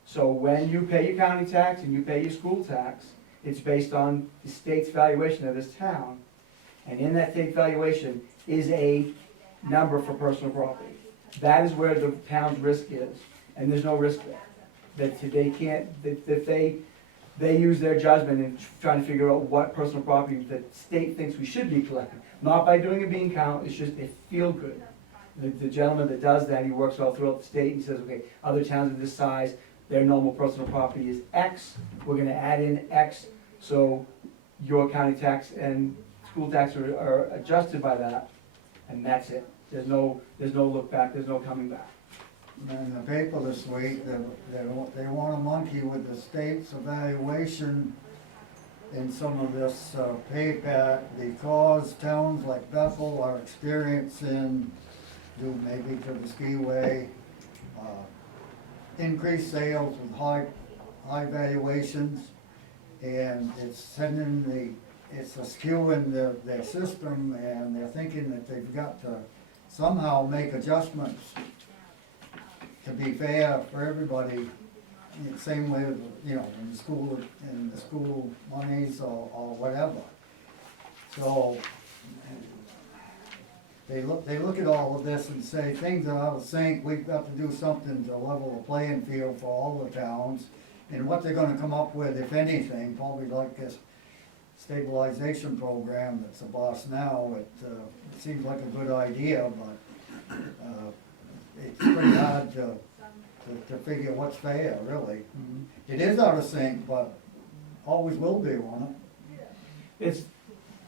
So when you pay your county tax and you pay your school tax, it's based on the state's valuation of this town. And in that state valuation is a number for personal property. That is where the town's risk is, and there's no risk there. That they can't, that they use their judgment in trying to figure out what personal property the state thinks we should be collecting. Not by doing a bean count, it's just they feel good. The gentleman that does that, he works all throughout the state, and he says, okay, other towns of this size, their normal personal property is X, we're gonna add in X, so your county tax and school tax are adjusted by that, and that's it. There's no look back, there's no coming back. In the paper this week, they want to monkey with the state's evaluation in some of this pay back because towns like Bethel are experiencing, due maybe to the skiway, increased sales with high valuations, and it's a skew in their system, and they're thinking that they've got to somehow make adjustments to be fair for everybody, in the same way, in the school monies or whatever. So, they look at all of this and say, things are out of sync, we've got to do something to level the playing field for all the towns. And what they're gonna come up with, if anything, probably like this stabilization program that's a boss now, it seems like a good idea, but it's pretty hard to figure what's fair, really. It is out of sync, but always will be, won't it?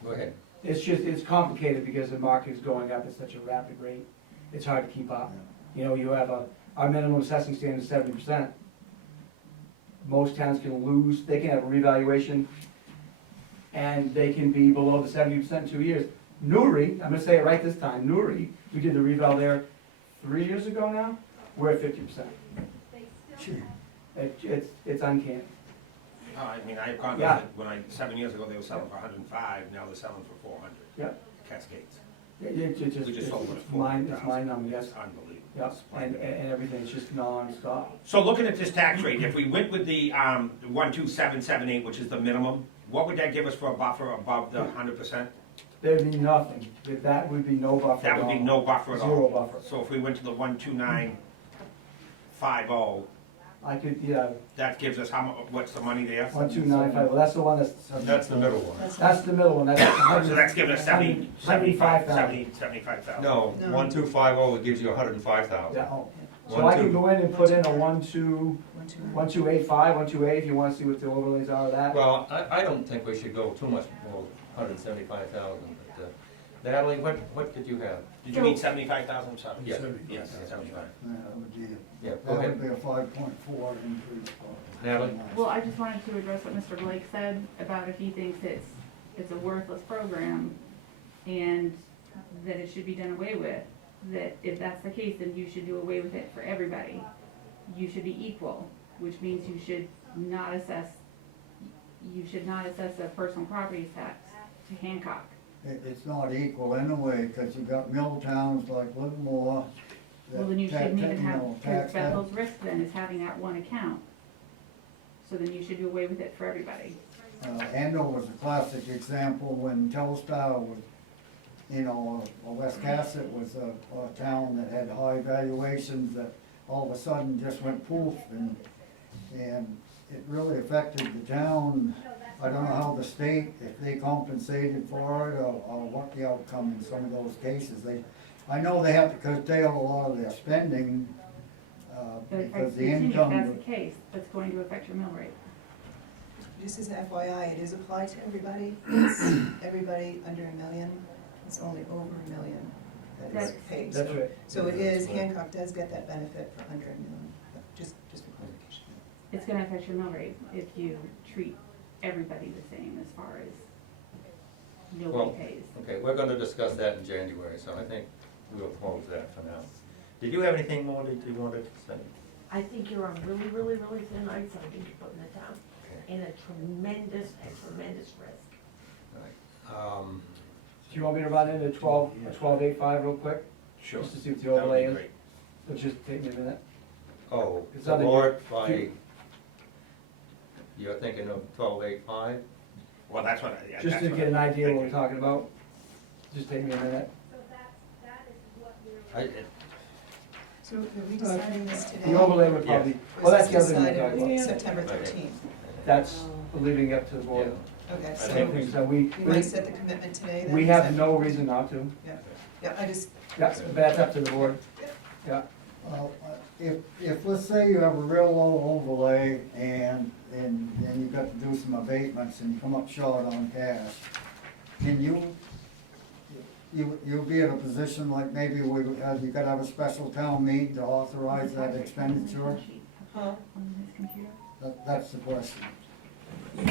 Go ahead. It's complicated because the market is going up at such a rapid rate. It's hard to keep up. You know, you have our minimum assessing standard is 70%. Most towns can lose, they can have a revaluation and they can be below the 70% in 2 years. Newry, I'm gonna say it right this time, Newry, we did the reval there 3 years ago now, we're at 50%. It's uncanny. I mean, I've gone, Yeah. 7 years ago, they were selling for 105, now they're selling for 400. Yep. Cascades. We just sold it it's for mind $400,000. numbing, yes. It's unbelievable. Yep, It's and everything, it's just non-stop. So looking at this tax rate, if we went with the 12778, which is the minimum, what would that give us for a buffer above the 100%? There'd be nothing, that would be no buffer at That all. would be no buffer at all. Zero buffer. So if we went to the 12950, I could, yeah, that gives us how much, what's the money there? 1295, well, that's the one That's the middle one. that's the middle one, that's So that's giving us 75,000. No, 1250 gives you 105,000. Yeah, so I can go in and put in a 1285, 128, if you wanna see what the overlays are of that. Well, I don't think we should go too much more, 175,000, but, Natalie, what did you have? Did you mean 75,000, sorry? Yeah. Yes, 75. That would be, Yeah, that go would ahead. be a 5.4 increase. Natalie? Well, I just wanted to address what Mr. Blake said about if he thinks it's a worthless program and that it should be done away with. That if that's the case, then you should do away with it for everybody. You should be equal, which means you should not assess you should not assess a personal property tax to Hancock. It's not equal anyway, cause you got mill towns like Livermore. that Well, then you shouldn't even you have, know, because tax that. Bethel's risk then is having that one account. So then you should do away with it for everybody. Andover was a classic example when Telstar was, you know, West Cassett was a town that had high valuations that all of a sudden just went poof, and it really affected the town. I don't know how the state, if they compensated for it or what the outcome in some of those cases. I know they have to curtail a lot of their spending, But if because the if income. that's the case, that's going to affect your mill rate. Just as an FYI, it is applied to everybody. It's everybody under $1 million. It's only over $1 million that is That's- paid. That's right. So it is, Hancock does get that benefit for under $1 million, just for clarification. It's gonna affect your mill rate if you treat everybody the same as far as Well, nobody pays. Okay, we're gonna discuss that in January, so I think we'll close that for now. Did you have anything more that you wanted to say? I think you're on really, really, really thin ice, I think you're putting it down, Okay. in a tremendous risk. All right. Do you want me to run into 12.85 real quick? Sure. Just to see what the That would overlay be is? great. It'll just take me a minute. Oh, It's not a support good- by, you're thinking of 12.85? Well, that's what, yeah, Just that's to what get an I'm idea what we're thinking. talking about. Just take me a minute. So are we deciding this today? The overlay would probably, well, that's the other thing we're Decided talking about. September 13th. That's leaving it up to the board. Okay, I Same so thing, so we, you might set the commitment today then? we Is have that- no reason not to. Yeah, I just, Yeah, but that's up to the board. Yeah, Well, if, let's say you have a real low overlay and you've got to do some abatements and you come up short on cash, can you'll be in a position like maybe you gotta have a special town meeting to authorize that expenditure? Huh? On his computer. That's the question.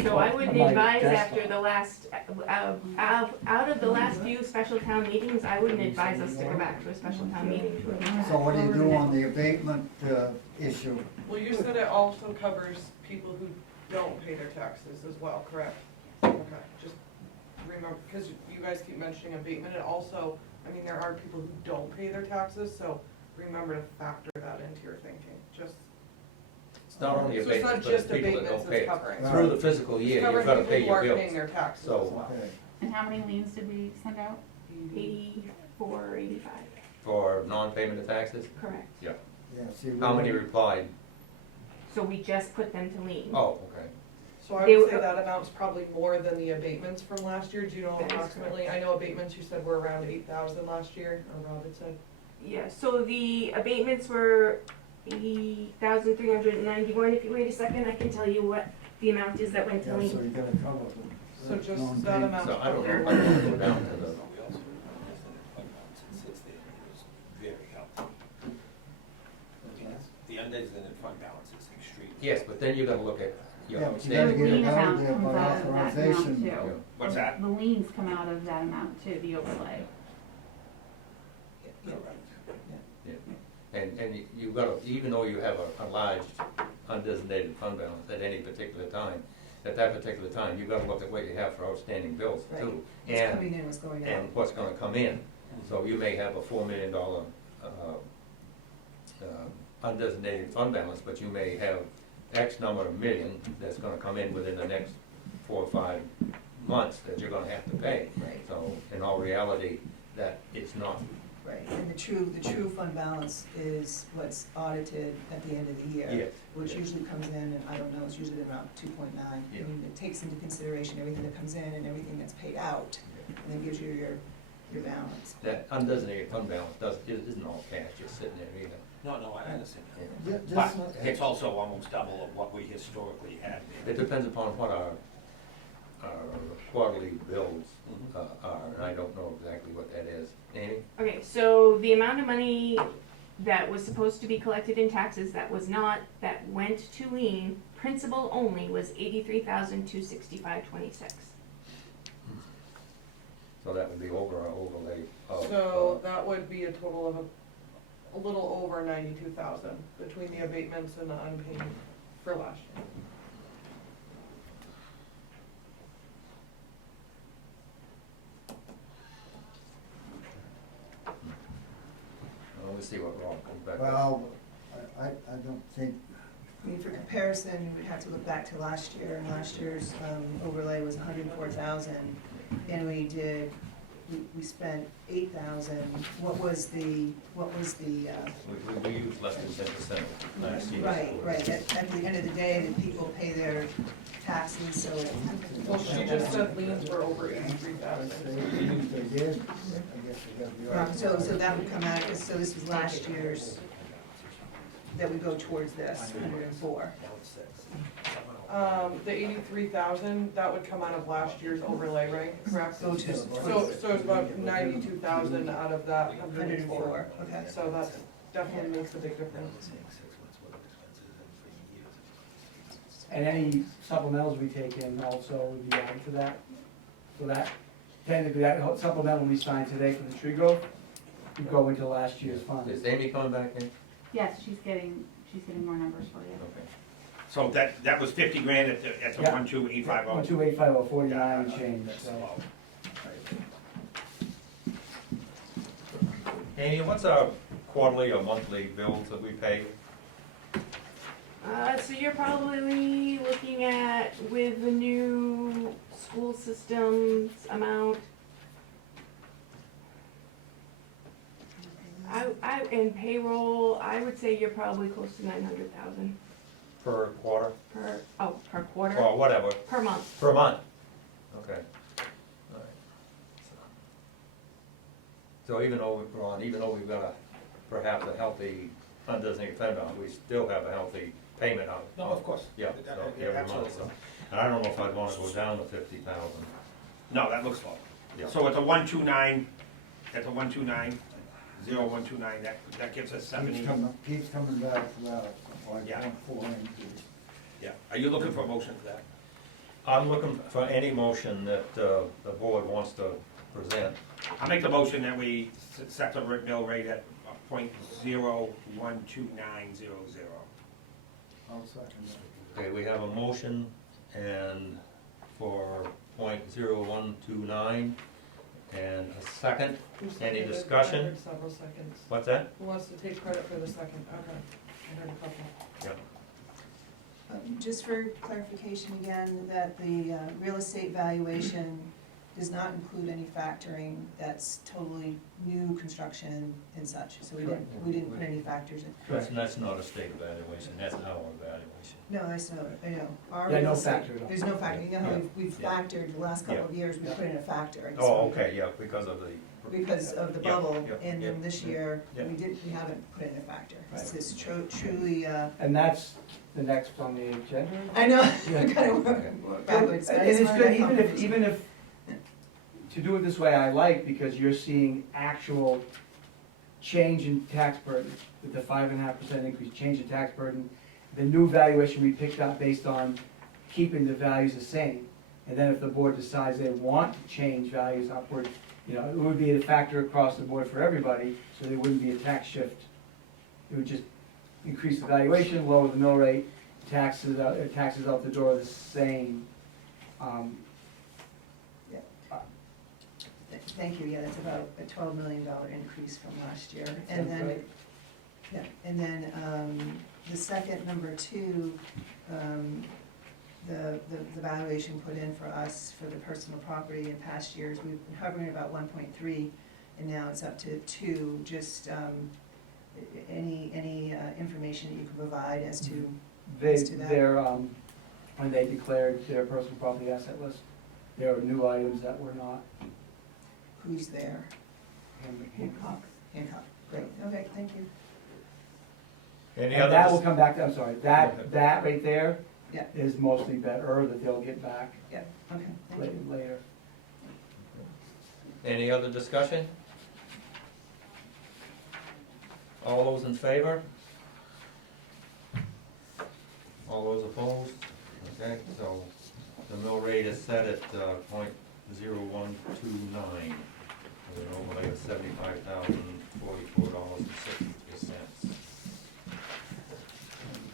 So I wouldn't My advise desktop. after the last, out of the last few special town meetings, I wouldn't advise us to go back to a special town meeting. So what do you do on the abatement issue? Well, you said it also covers people who don't pay their taxes as well, correct? Okay, just remember, because you guys keep mentioning abatement, it also, I mean, there are people who don't pay their taxes, so remember to factor that into your thinking, just. It's not only So it's not abatements, but it's just people that abatements don't pay. it's covering. Through the fiscal It's year, you've covering gotta people pay who your aren't paying bills. their taxes as So- well. Okay. And how many liens did we send out? 84, 85, For non-payment of taxes? correct. Yeah, see. How many replied? So we just put them to lien. Oh, okay. So I They would say were- that amount's probably more than the abatements from last year, do you know That is approximately? I know abatements you said were around 8,000 last year, or Rob had said. Yeah, so the abatements were 80,391. If you wait a second, I can tell you what the amount is that went to Yeah, so lien. you gotta cover the. So just that non-payment. amount. So I don't know if I wanna go down to the, We also requested a fund balance, and since then, it was very helpful. The undesignated fund balance is extreme. yes, but then you gotta look at your Yeah, but you The gotta outstanding. get lien it out amount there comes by out of that amount authorization. Yeah. too. What's that? The liens come out of that amount too, the overlay. yeah, And you've got to, even though you have a large undesignated fund balance at any particular time, at that particular time, you've got to look at what you have for outstanding bills Right. too. what's And, coming in, what's going out. and what's gonna come in. So you may have a $4 million, undesignated fund balance, but you may have X number of million that's gonna come in within the next 4 or 5 months that you're gonna have to pay. Right, So in all reality, that it's not, right, and the true fund balance is what's audited at the end of the year. yes. Which usually comes in, and I don't know, it's usually around 2.9. I Yeah. mean, it takes into consideration everything that comes in and everything that's paid out, and then gives you your balance. That undesignated fund balance isn't all cash just sitting there either. No, I understand. Yeah. Just, But it's also almost double of what we historically had. It depends upon what our quarterly bills Mhm. are, and I don't know exactly what that is. Amy? Okay, so the amount of money that was supposed to be collected in taxes that was not, that went to lien, principal only, was 83,265.26. So that would be over our overlay of. So that would be a total of a little over 92,000 between the abatements and the unpaid for last year. see what Rob comes back with. Well, I don't think, I mean, for comparison, you would have to look back to last year, and last year's overlay was 104,000, and we spent 8,000. What was the, We used less than 10% last year. right, at the end of the day, the people pay their taxes, so Well, she just said liens were over 83,000. even if they did, I guess they gotta be right. so that would come out, so this was last year's, that would go towards this, 104. The 83,000, that would come out of last year's overlay, right? Correct? Go to, So it's about 92,000 out of that 104. 104, okay. So that definitely makes a big difference. And any supplementals we take in also would be added to that. So that, technically, that supplemental we signed today for the tree growth would go into last year's fund. Is Amy coming back in? Yes, she's getting more numbers for you. Okay. So that was 50 grand at the Yeah. 12850? 1285049 and change, so. Amy, what's our quarterly or monthly bills that we pay? So you're probably looking at, with the new school systems amount, in payroll, I would say you're probably close to 900,000 Per quarter? per quarter, Or whatever, per month. per month? Okay. All right. So even though, Ron, even though we've got a, perhaps a healthy undesignated fund balance, we still have a healthy payment on it. No, of course. Yeah, so every month, so. And I don't know if I'd wanna go down to 50,000. No, that looks low. Yeah. So at the 129, 0129, that gives us 70. Keeps coming back to that, like Yeah. 1.4 increase. Yeah, are you looking for a motion for that? I'm looking for any motion that, the board wants to present. I'll make the motion that we set the mill rate at .012900. I'll second that. Okay, we have a motion and for .0129 and a second. Who Any seconded? discussion? I heard several seconds. What's that? Who wants to take credit for the second? Okay, I heard a couple. Yep. Just for clarification again, that the real estate valuation does not include any factoring, that's totally new construction and such, so we didn't put any factors in. That's not a state evaluation, that's our evaluation. No, I know, our Yeah, no real estate, factor at all. there's no factor, you know how Yeah. we've Yeah. factored the last couple of years, we put in a factor. I just Oh, wanted- okay, yeah, because of the. Because of the Yeah, bubble, yeah, and then yeah, this year, yeah. we haven't put in a factor. This Right. is truly, And that's the next on the agenda. I know, Yeah. I kinda work backwards, but I And just it's wanted good, that confirmation. even if, to do it this way, I like, because you're seeing actual change in tax burden, with the 5.5% increase, change in tax burden. The new valuation we picked up based on keeping the values the same. And then if the board decides they want to change values upward, you know, it would be a factor across the board for everybody, so there wouldn't be a tax shift. It would just increase the valuation, lower the mill rate, taxes out the door the same. Thank you, yeah, that's about a $12 million increase from last year. And Sounds then, great. yeah, and then, the second, number two, the valuation put in for us for the personal property in past years, we've been hovering about 1.3, and now it's up to 2, just, any information that you can provide as to, Let's do that. When they declared their personal property asset list, there are new items that were not. who's there? Hancock, great, okay, thank you. Any And that will others? come back, I'm sorry, that right there Yeah. is mostly better, that they'll get back Yeah, okay, thank you. later. Any other discussion? All those in favor? All those opposed? Okay, so the mill rate is set at .0129, with an overlay of $75,044.63.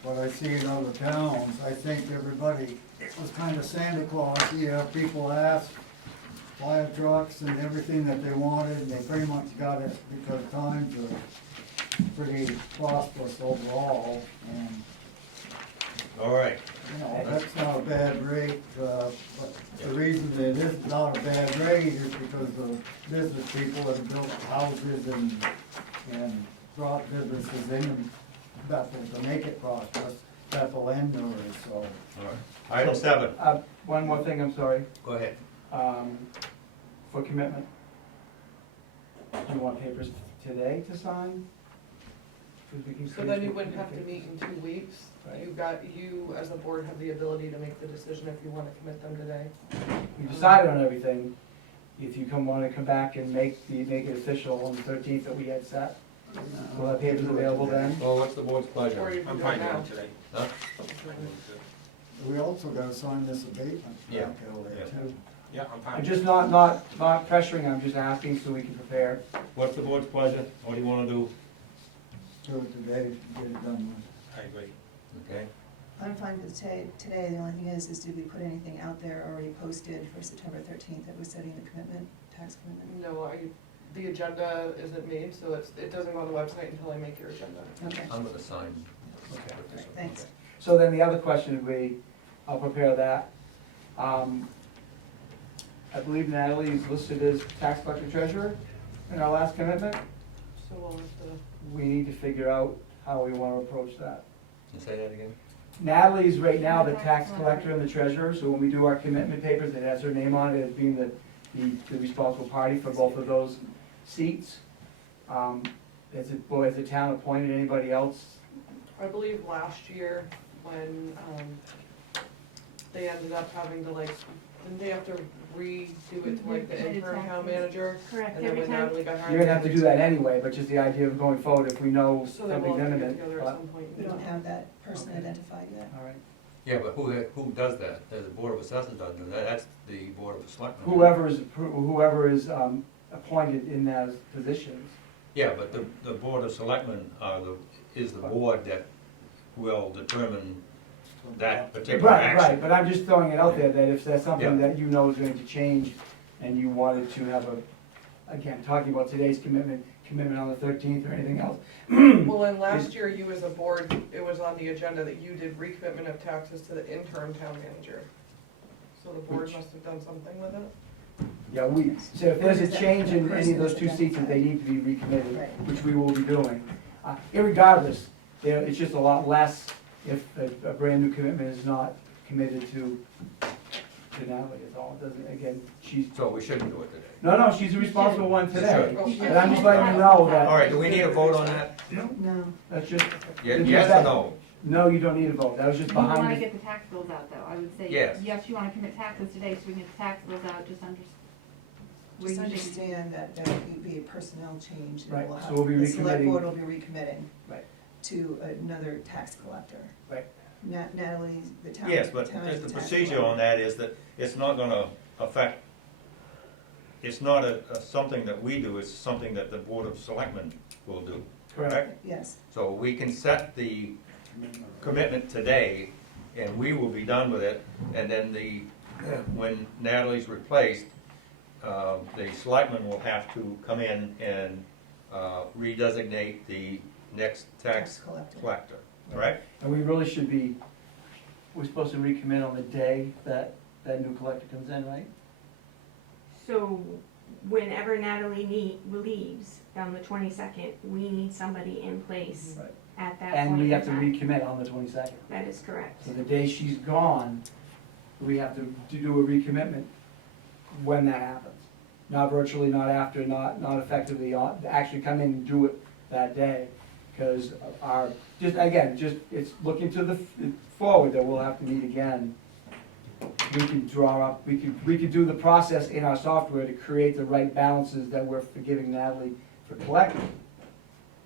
What I see in other towns, I think everybody, it was kind of Santa Claus, you have people ask, fire trucks and everything that they wanted, and they pretty much got it because times are pretty prosperous overall, and, All right, you know, that's not a bad rate, but the reason that it is not a bad rate is because the business people that have built houses and brought businesses in Bethel to make it prosperous, Bethel and Newry, so. all right. Item 7, One more thing, I'm sorry, go ahead. for commitment. Do you want papers today to sign? 'Cause we can So create then you some wouldn't have to papers. meet in 2 weeks. Right. You as a board have the ability to make the decision if you wanna commit them today. We decided on everything. If you wanna come back and make it official on the 13th that we had set, we'll have papers available then. Well, what's the board's Or pleasure? you can I'm do it fine now. doing it today. Huh? We also gotta sign this abatement Yeah. back over there Yeah. too. Yeah, I'm fine. I'm just not pressuring, I'm just asking so we can prepare. What's the board's pleasure? What do you wanna do? Do it today, get it done with. I agree. Okay, I'm fine with today, the only thing is did we put anything out there already posted for September 13th that was setting the commitment, tax commitment? No, the agenda isn't made, so it doesn't go on the website until I make your agenda. Okay, I'm gonna sign. Okay. with this one. thanks. So then the other question would be, I'll prepare that. I believe Natalie is listed as tax collector treasurer in our last commitment. So we'll have to, We need to figure out how we want to approach that. You say that again? Natalie is right now the tax collector and the treasurer, so when we do our commitment papers, it has her name on it as being the responsible party for both of those seats. Has the town appointed anybody else? I believe last year when, they ended up having to didn't they have to redo it to the interim town manager? Correct, And then every when time. Natalie got hired. You're gonna have to do that anyway, but just the idea of going forward, if we know So they will something's have to get imminent. together at some point. We don't have that person identified yet. All right. Yeah, but who does that? The Board of Assessors doesn't do that, that's the Board of Selectmen. Whoever is appointed in those positions. Yeah, but the Board of Selectmen is the board that will determine that particular Right, action. right, but I'm just throwing it out there that if there's something Yeah. that you know is going to change and you wanted to have again, talking about today's commitment on the 13th or anything else. Well, and last year, you as a board, it was on the agenda that you did recommitment of taxes to the interim town manager. So the board Which- must have done something with it. Yeah, so if there's a change in any of those two seats, that they need to be recommitted, Right. which we will be doing. Irregardless, it's just a lot less if a brand new commitment is not committed to Natalie at all. It doesn't, again, So we shouldn't do it today. no, she's the responsible one today. Oh, But I'm just letting you know that. All right, do we need a vote on that? No, That's just, Yes or no? no, you don't need a vote, that was just You wanna behind, get the tax bills out though, I would say, Yes. yes, you wanna commit taxes today, so we can get the tax bills out, just just understand that there will be a personnel change. and Right, we'll so have- we'll be The select recommitting. board will be recommitting. Right. To another tax collector. Right. Natalie, the town. Yes, but town is the tax procedure collector. on that is that it's not gonna affect, it's not something that we do, it's something that the Board of Selectmen will do, correct. correct? Yes, So we can set the commitment today, and we will be done with it, and then when Natalie's replaced, the selectmen will have to come in and redesignate the next tax collector, correct? And we really should be, we're supposed to recommit on the day that new collector comes in, right? So whenever Natalie leaves on the 22nd, we need somebody in place Right. at that And point we in have to time. recommit on the 22nd. That is correct. So the day she's gone, we have to do a recommitment when that happens. Not virtually, not after, not effectively, actually come in and do it that day. Because it's looking to the forward that we'll have to meet again. We can draw up, we can do the process in our software to create the right balances that we're forgiving Natalie for collecting.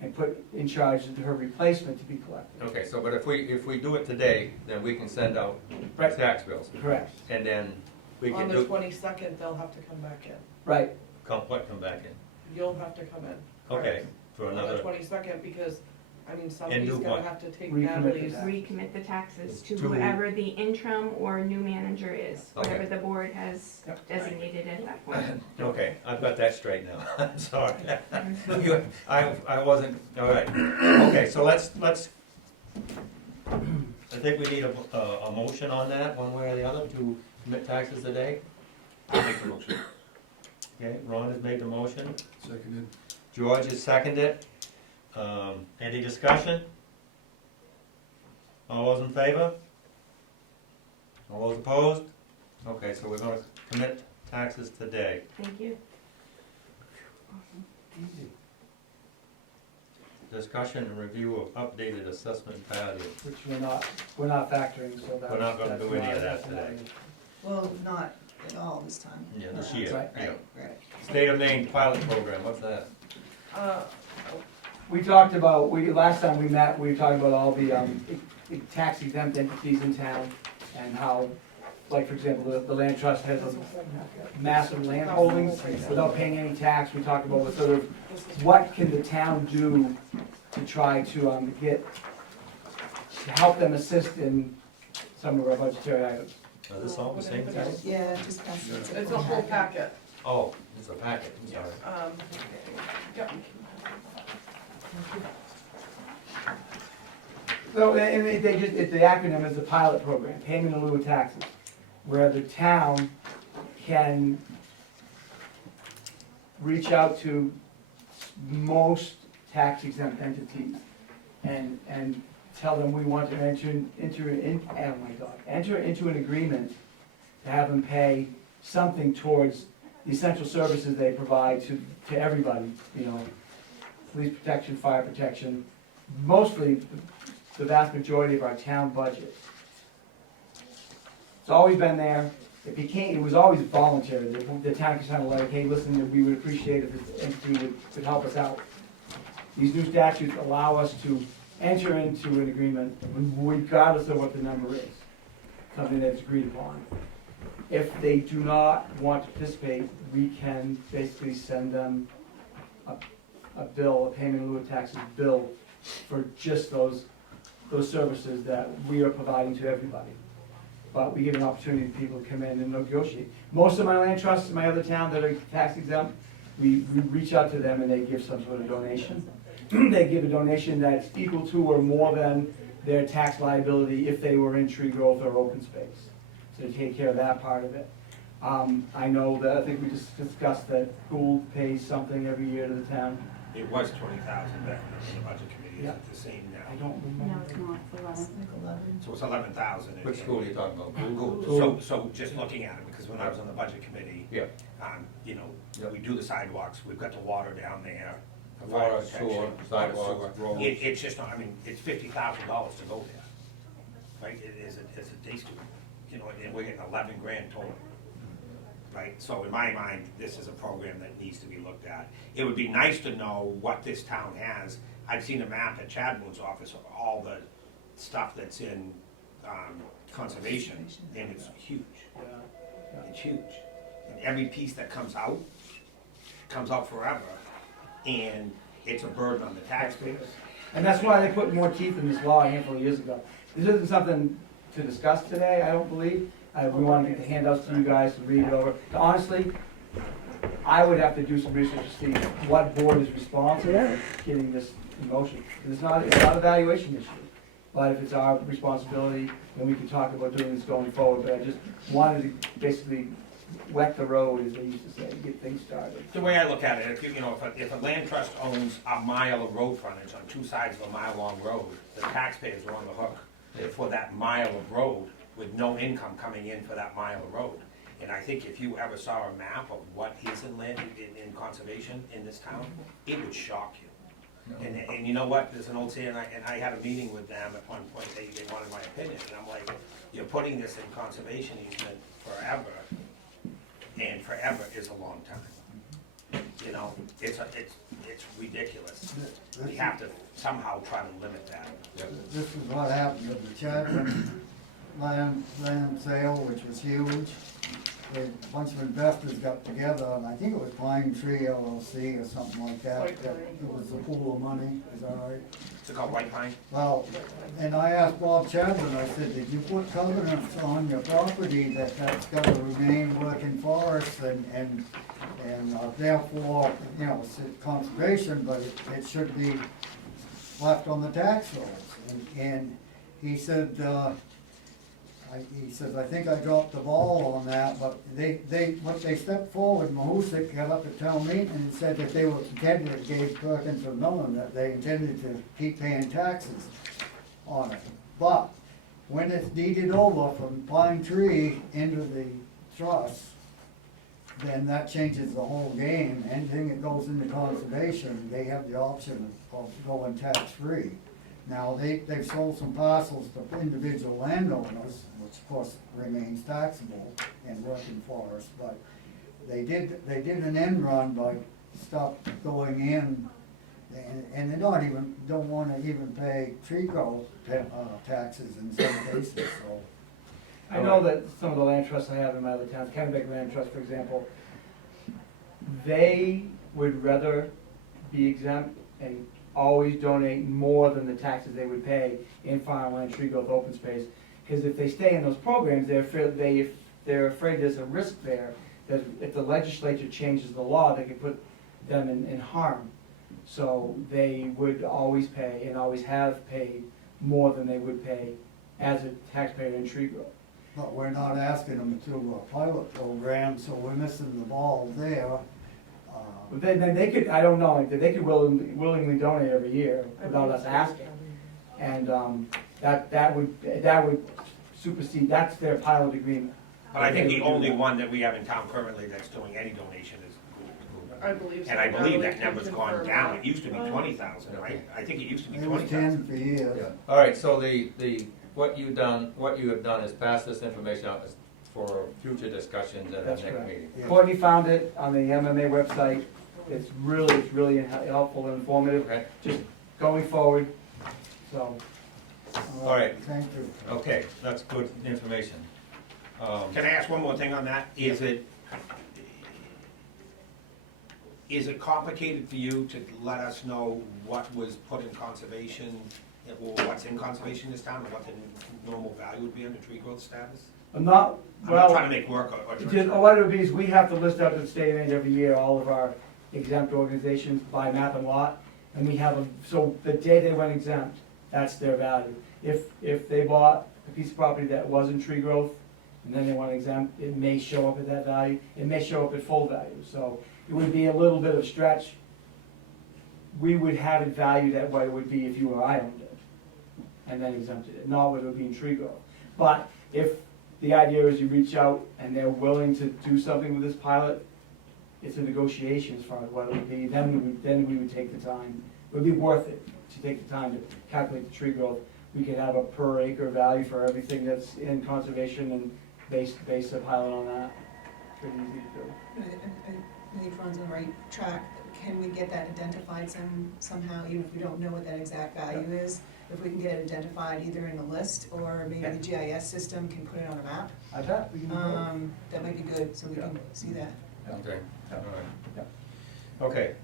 And put in charge of her replacement to be collected. Okay, so, but if we do it today, then we can send out Right. tax bills, Correct. and then we On can the do, 22nd, they'll have to come back in. come back in, You'll have to come in. okay, for On the another, 22nd, because I mean, And somebody's do gonna what? have to take Recommit the Natalie's. tax. Recommit the taxes to To- whoever the interim or new manager is, whatever Okay. the board has Yep. designated at that point. Okay, I've got that straight now, I'm sorry. I wasn't, all right. Okay, so let's, I think we need a motion on that, one way or the other, to commit taxes today. I'll make the motion. Okay, Ron has made the motion, Seconded. George has seconded. Any discussion? All those in favor? All those opposed? Okay, so we're gonna commit taxes today. Thank you. Discussion and review of updated assessment value. Which we're not factoring, so that's. We're not gonna that's do any of not- that that's not today. Well, not at all this time. Yeah, this Uh, year, Right. yeah. Right. State of Maine pilot program, what's that? We talked about, last time we met, we were talking about all the tax exempt entities in town and how, like, for example, the land trust has a massive land holdings without paying any tax. We talked about what sort of, what can the town do to try to to help them assist in some of our budgetary items. Is this all the same thing? Yeah, just pass it. It's a whole packet. Oh, it's a packet, I'm sorry. Yep. So, and the acronym is the pilot program, payment in lieu of taxes, where the town can reach out to most tax exempt entities and tell them we want to enter into an agreement to have them pay something towards the essential services they provide to everybody, you know, police protection, fire protection, mostly the vast majority of our town budget. It's always been there. It was always voluntary. The town could kind of like, hey, listen, we would appreciate if this entity would help us out. These new statutes allow us to enter into an agreement regardless of what the number is, something that's agreed upon. If they do not want to participate, we can basically send them a bill, a payment in lieu of taxes bill for just those services that we are providing to everybody. But we give an opportunity for people to come in and negotiate. Most of my land trusts in my other town that are tax exempt, we reach out to them and they give some sort of donation. They give a donation that's equal to or more than their tax liability if they were in tree growth or open space. So they take care of that part of it. I know that, I think we just discussed that Gould pays something every year to the town. It was 20,000 back in the budget committee, is Yeah. it the same now? I don't No, remember. it's not, it's 11. Like 11. So it's 11,000. Which school are you talking about? Google. So just looking at it, because when I was on the budget committee, Yeah. you know, Yep. we do the sidewalks, we've got the water down there. for Water, fire protection, sewer, water, sidewalks, sewer. roads. It's just not, I mean, it's $50,000 to go there, right? It is a day student, you know, and we're getting 11 grand total. Right, so in my mind, this is a program that needs to be looked at. It would be nice to know what this town has. I've seen a map at Chadwell's office of all the stuff that's in conservation, and it's huge. It's huge. And every piece that comes out forever, and it's a burden on the taxpayers. And that's why they put more teeth in this law a handful of years ago. This isn't something to discuss today, I don't believe. We want to get the handouts to you guys to read it over. Honestly, I would have to do some research to see what board is responsible for getting this in motion. 'Cause it's not a valuation issue. But if it's our responsibility, then we can talk about doing this going forward. But I just wanted to basically wet the road, as they used to say, get things started. The way I look at it, if a land trust owns a mile of road frontage on two sides of a mile-long road, the taxpayers are on the hook for that mile of road with no income coming in for that mile of road. And I think if you ever saw a map of what is in land, in conservation in this town, it would shock you. And you know what, there's an old saying, and I had a meeting with them at one point, they wanted my opinion, and I'm like, you're putting this in conservation easement forever, and forever is a long time. You know, it's ridiculous. We have to somehow try to limit that. This is what happened with the Chapman land sale, which was huge. a bunch of investors got together, and I think it was Pine Tree LLC or something like that. White Pine. It was a pool of money, is that right? Is it called White Pine? Well, and I asked Bob Chapman, I said, did you put covenants on your property that that's gotta remain working forest and therefore, you know, it's conservation, but it should be left on the tax rolls? And he said, he says, I think I dropped the ball on that, but what they stepped forward, Mahusik got up at town meeting and said that they were intended, gave Perkins and Millen, that they intended to keep paying taxes on it. But when it's deeded over from Pine Tree into the trust, then that changes the whole game. Anything that goes into conservation, they have the option of going tax-free. Now, they've sold some parcels to individual landowners, which of course remains taxable in working forest, but they did an end run by stuff going in, and they don't wanna even pay tree growth taxes in some cases, so. I know that some of the land trusts I have in my other towns, Kennebec Land Trust, for example, they would rather be exempt and always donate more than the taxes they would pay in farmland, tree growth, open space. Because if they stay in those programs, they're afraid there's a risk there, that if the legislature changes the law, they could put them in harm. So they would always pay and always have paid more than they would pay as a taxpayer in tree growth. But we're not asking them to do a pilot program, so we're missing the ball there. But then they could, I don't know, like, they could willingly donate every year without us asking. And that would supersede, that's their pilot agreement. But I think the only one that we have in town currently that's doing any donation is Google. I believe so. And I believe that Natalie number's can gone confirm down, that. it used to be 20,000, right? I think it used to be It was 20,000. 10 for years. Yeah, all right, so what you have done is pass this information out for future discussions at the That's next correct. meeting. Yeah. Courtney found it on the MMA website. It's really helpful and informative, Okay, just going forward, so. all right, Thank you. okay, that's good information. Can I ask one more thing on that? Is it complicated for you to let us know what was put in conservation, or what's in conservation this time, and what the normal value would be under tree growth status? I'm not, I'm not well, trying to make work or just, what it would be is we have to list out to the state end every year, all of our exempt organizations by map and lot, and we have so the day they went exempt, that's their value. If they bought a piece of property that wasn't tree growth, and then they want exempt, it may show up at that value, it may show up at full value, so it would be a little bit of stretch. We would have it valued at what it would be if you or I owned it, and then exempted it, not what it would be in tree growth. But if the idea is you reach out and they're willing to do something with this pilot, it's a negotiation as far as what it would be, then we would take the time. It would be worth it to take the time to calculate the tree growth. We could have a per acre value for everything that's in conservation and base a pilot on that. Pretty easy to do. I think Ron's on the right track. Can we get that identified somehow, even if we don't know what that exact value is? If we can get it identified either in a list, or maybe the GIS system can put it on a map, I bet we can do both. that might be good, so we can see that. Okay, Yeah. all right. Yeah. Okay,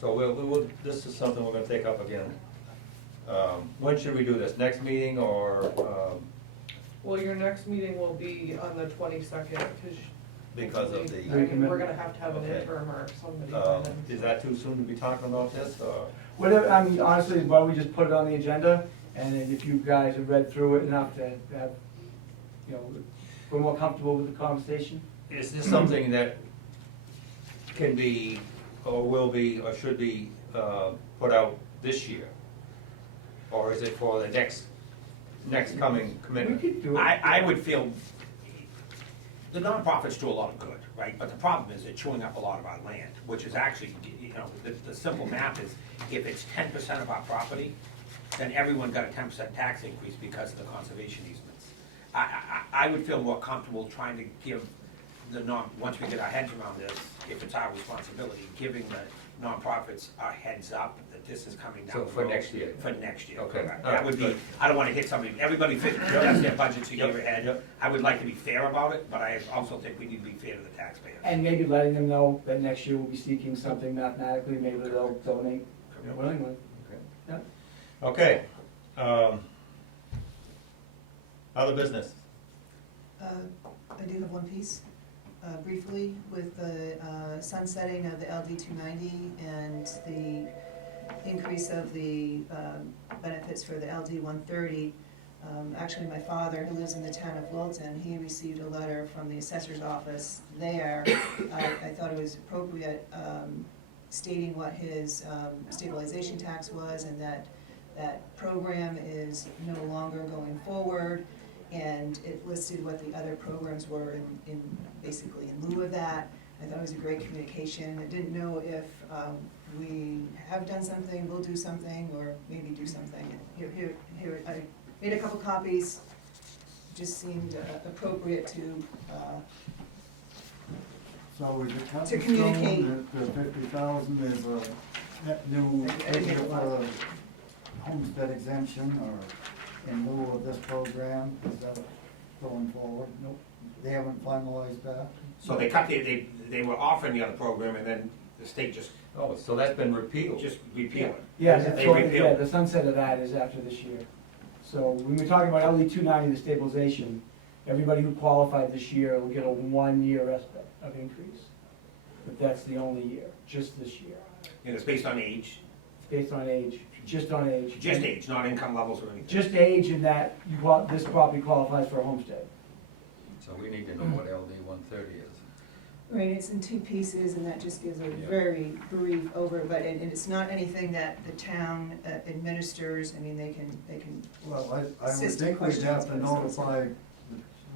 so we'll, this is something we're gonna take up again. When should we do this, next meeting, or, Well, your next meeting will be on the 22nd, because of the, we're gonna have to have an Okay. interim or somebody by then. is that too soon to be talking about this, or? Whatever, I mean, honestly, why don't we just put it on the agenda, and then if you guys have read through it enough to have, we're more comfortable with the conversation? Is this something that can be, or will be, or should be, put out this year? Or is it for the next coming We commitment? could do it. I would feel, the nonprofits do a lot of good, right? But the problem is they're chewing up a lot of our land, which is actually, the simple math is, if it's 10% of our property, then everyone got a 10% tax increase because of the conservation easements. I would feel more comfortable trying to give once we get our heads around this, if it's our responsibility, giving nonprofits a heads up that this is coming down So the for road. next year? For next year, Okay. correct. All That right, would be, good. I don't wanna hit somebody, everybody does their budgets a year Yep, ahead. yep. I would like to be fair about it, but I also think we need to be fair to the taxpayers. And maybe letting them know that next year we'll be seeking something mathematically, maybe they'll donate willingly. Okay, other business? I do have one piece, briefly, with the sunsetting of the LD 290 and the increase of the benefits for the LD 130. Actually, my father, who lives in the town of Wilton, he received a letter from the assessor's office there. I thought it was appropriate, stating what his stabilization tax was, and that program is no longer going forward. And it listed what the other programs were in basically in lieu of that. I thought it was a great communication. I didn't know if we have done something, will do something, or maybe do something. Here, I made a couple copies, just seemed appropriate to, So is it cut To in communicate. stone that the 50,000 is a net new figure for the homestead exemption, or in lieu of this program, is that going forward? Nope. They haven't finalized that? So they cut they were offering the other program, and then the state just Oh, so that's been repealed? repealed it. Yeah, They so, repealed. yeah, the sunset of that is after this year. So when we're talking about LD 290, the stabilization, everybody who qualified this year will get a 1-year respite of increase. But that's the only year, just this year. And it's based on age, It's based on age, just on age. just age, not income levels or anything. Just age in that this property qualifies for a homestead. So we need to know what LD 130 is. right, it's in two pieces, and that just gives a Yeah. very brief and it's not anything that the town administers. I mean, they can, Well, I would System think we'd have questions, to but it's notify,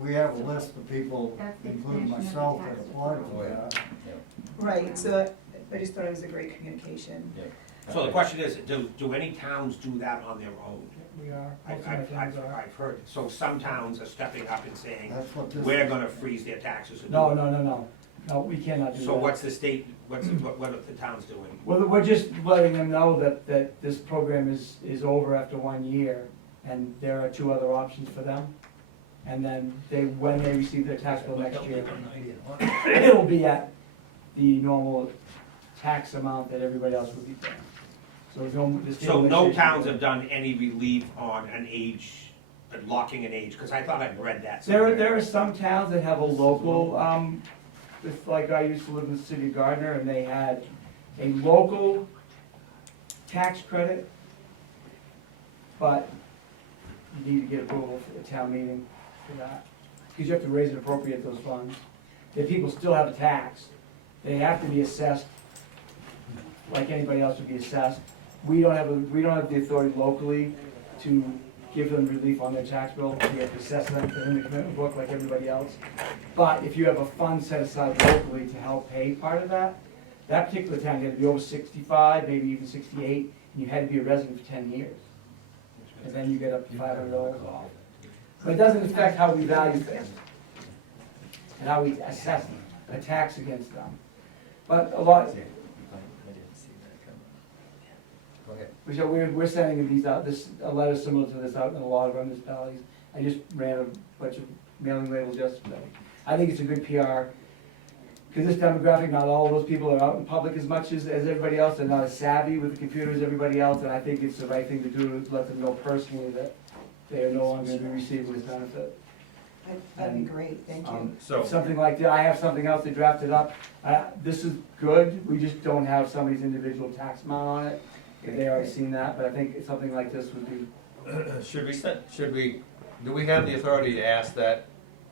we have a list of people, That's the including extension of the myself, tax that applied Oh, for yeah. that. right, so I just thought it was a great communication. So the question is, do any towns do that on their own? We are, most of my towns are. I've heard, so some towns are stepping up and saying, That's what this. we're gonna freeze their taxes. and No, do no, no, no. No, we cannot it." do that. So what's the state, what are the towns doing? Well, we're just letting them know that this program is over after 1 year, and there are 2 other options for them. And then when they receive their tax bill next year, it'll be at the normal tax amount that everybody else would be paying. So there's no, the So no stabilization- towns have done any relief on an age, locking an age, because I thought I'd read that There somewhere. are some towns that have a local, it's like I used to live in the city of Gardner, and they had a local tax credit, but you need to get approval for the town meeting for that, because you have to raise and appropriate those funds. The people still have a tax, they have to be assessed like anybody else would be assessed. We don't have the authority locally to give them relief on their tax bill. We have to assess them in the commitment book like everybody else. But if you have a fund set aside locally to help pay part of that, that particular town, you had to be over 65, maybe even 68, and you had to be a resident for 10 years. And then you get up to $500 off. But it doesn't affect how we value things and how we assess a tax against them. But a lot, Go ahead. we're sending these out, a letter similar to this out in a lot of our municipalities. I just ran a bunch of mailing labels yesterday. I think it's a good PR, because this demographic, not all of those people are out in public as much as everybody else. They're not as savvy with the computer as everybody else, and I think it's the right thing to do to let them know personally that they are no longer going to be receiving this benefit. That'd be great, thank you. So, Something like that, I have something else they drafted up. This is good, we just don't have somebody's individual tax amount on it. They already seen that, but I think something like this would be, do we have the authority to ask that,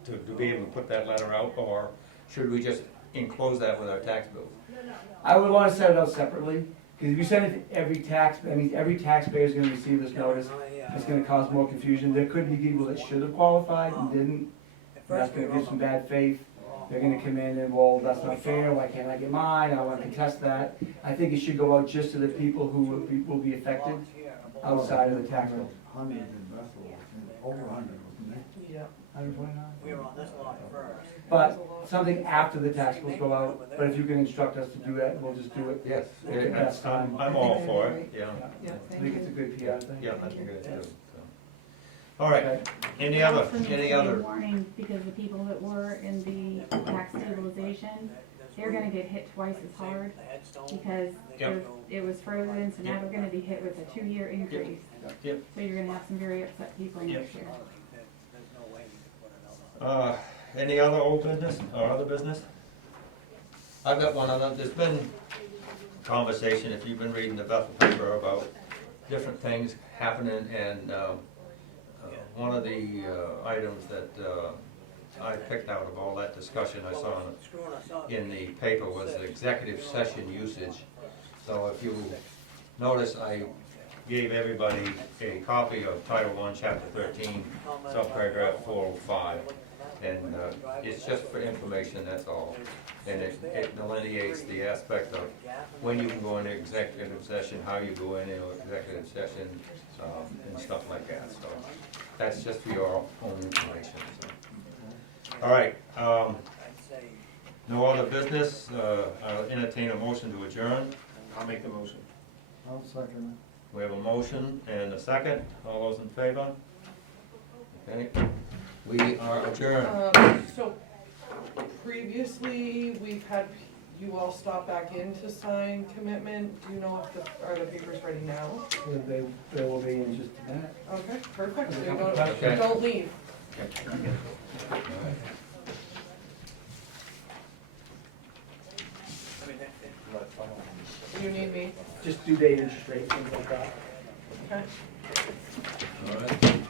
to be able to put that letter out, or should we just enclose that with our tax bills? I would want to set it out separately, because if you send it to every taxpayer is gonna receive this notice. It's gonna cause more confusion. There could be people that should have qualified and didn't. That's gonna give some bad faith. They're gonna come in and, well, that's not fair, why can't I get mine, I wanna contest that. I think it should go out just to the people who will be affected outside of the tax bill. 100 in Bethel, over 100, wasn't it? Yeah. 129? We were on this lot first. But something after the tax bills go out, but if you can instruct us to do that, we'll just do it. Yes, Okay, that's fine. I'm all for it, yeah. Yeah, I thank think you. it's a good PR thing. Yeah, I think it is too, so. All right, Okay. any other, Also needs to any be a other? warning, because the people that were in the tax stabilization, they're gonna get hit twice as hard, because Yep. it was frozen, so now they're gonna be hit with a 2-year increase. Yep. So you're gonna have some very upset people Yep. next year. There's no way we could put it out. Any other old business or other business? I've got one other, there's been conversation, if you've been reading the Bethel paper, about different things happening, and, one of the, items that, I picked out of all that discussion I saw Screwing us up. in the paper was the executive session usage. So if you notice, I gave everybody a copy of Title I, Chapter 13, subparagraph 405. And it's just for information, that's all. And it delineates the aspect of when you can go into executive session, how you go into executive session, and stuff like that. So that's just for your own information. So. All right, I'd say no other business. I'll entertain a motion to adjourn. I'll make the motion. I'll second We have a motion and a second. All those in favor? Okay, we are adjourned. So previously, we've had you all stop back in to sign commitment. Do you know if are the papers ready now? They will be in just a minute. Okay, perfect. So you Okay. don't leave. I mean, You need me. Just due date, interest rate, things like that. Okay. All right.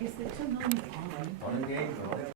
Is the 2 million on? On engagement.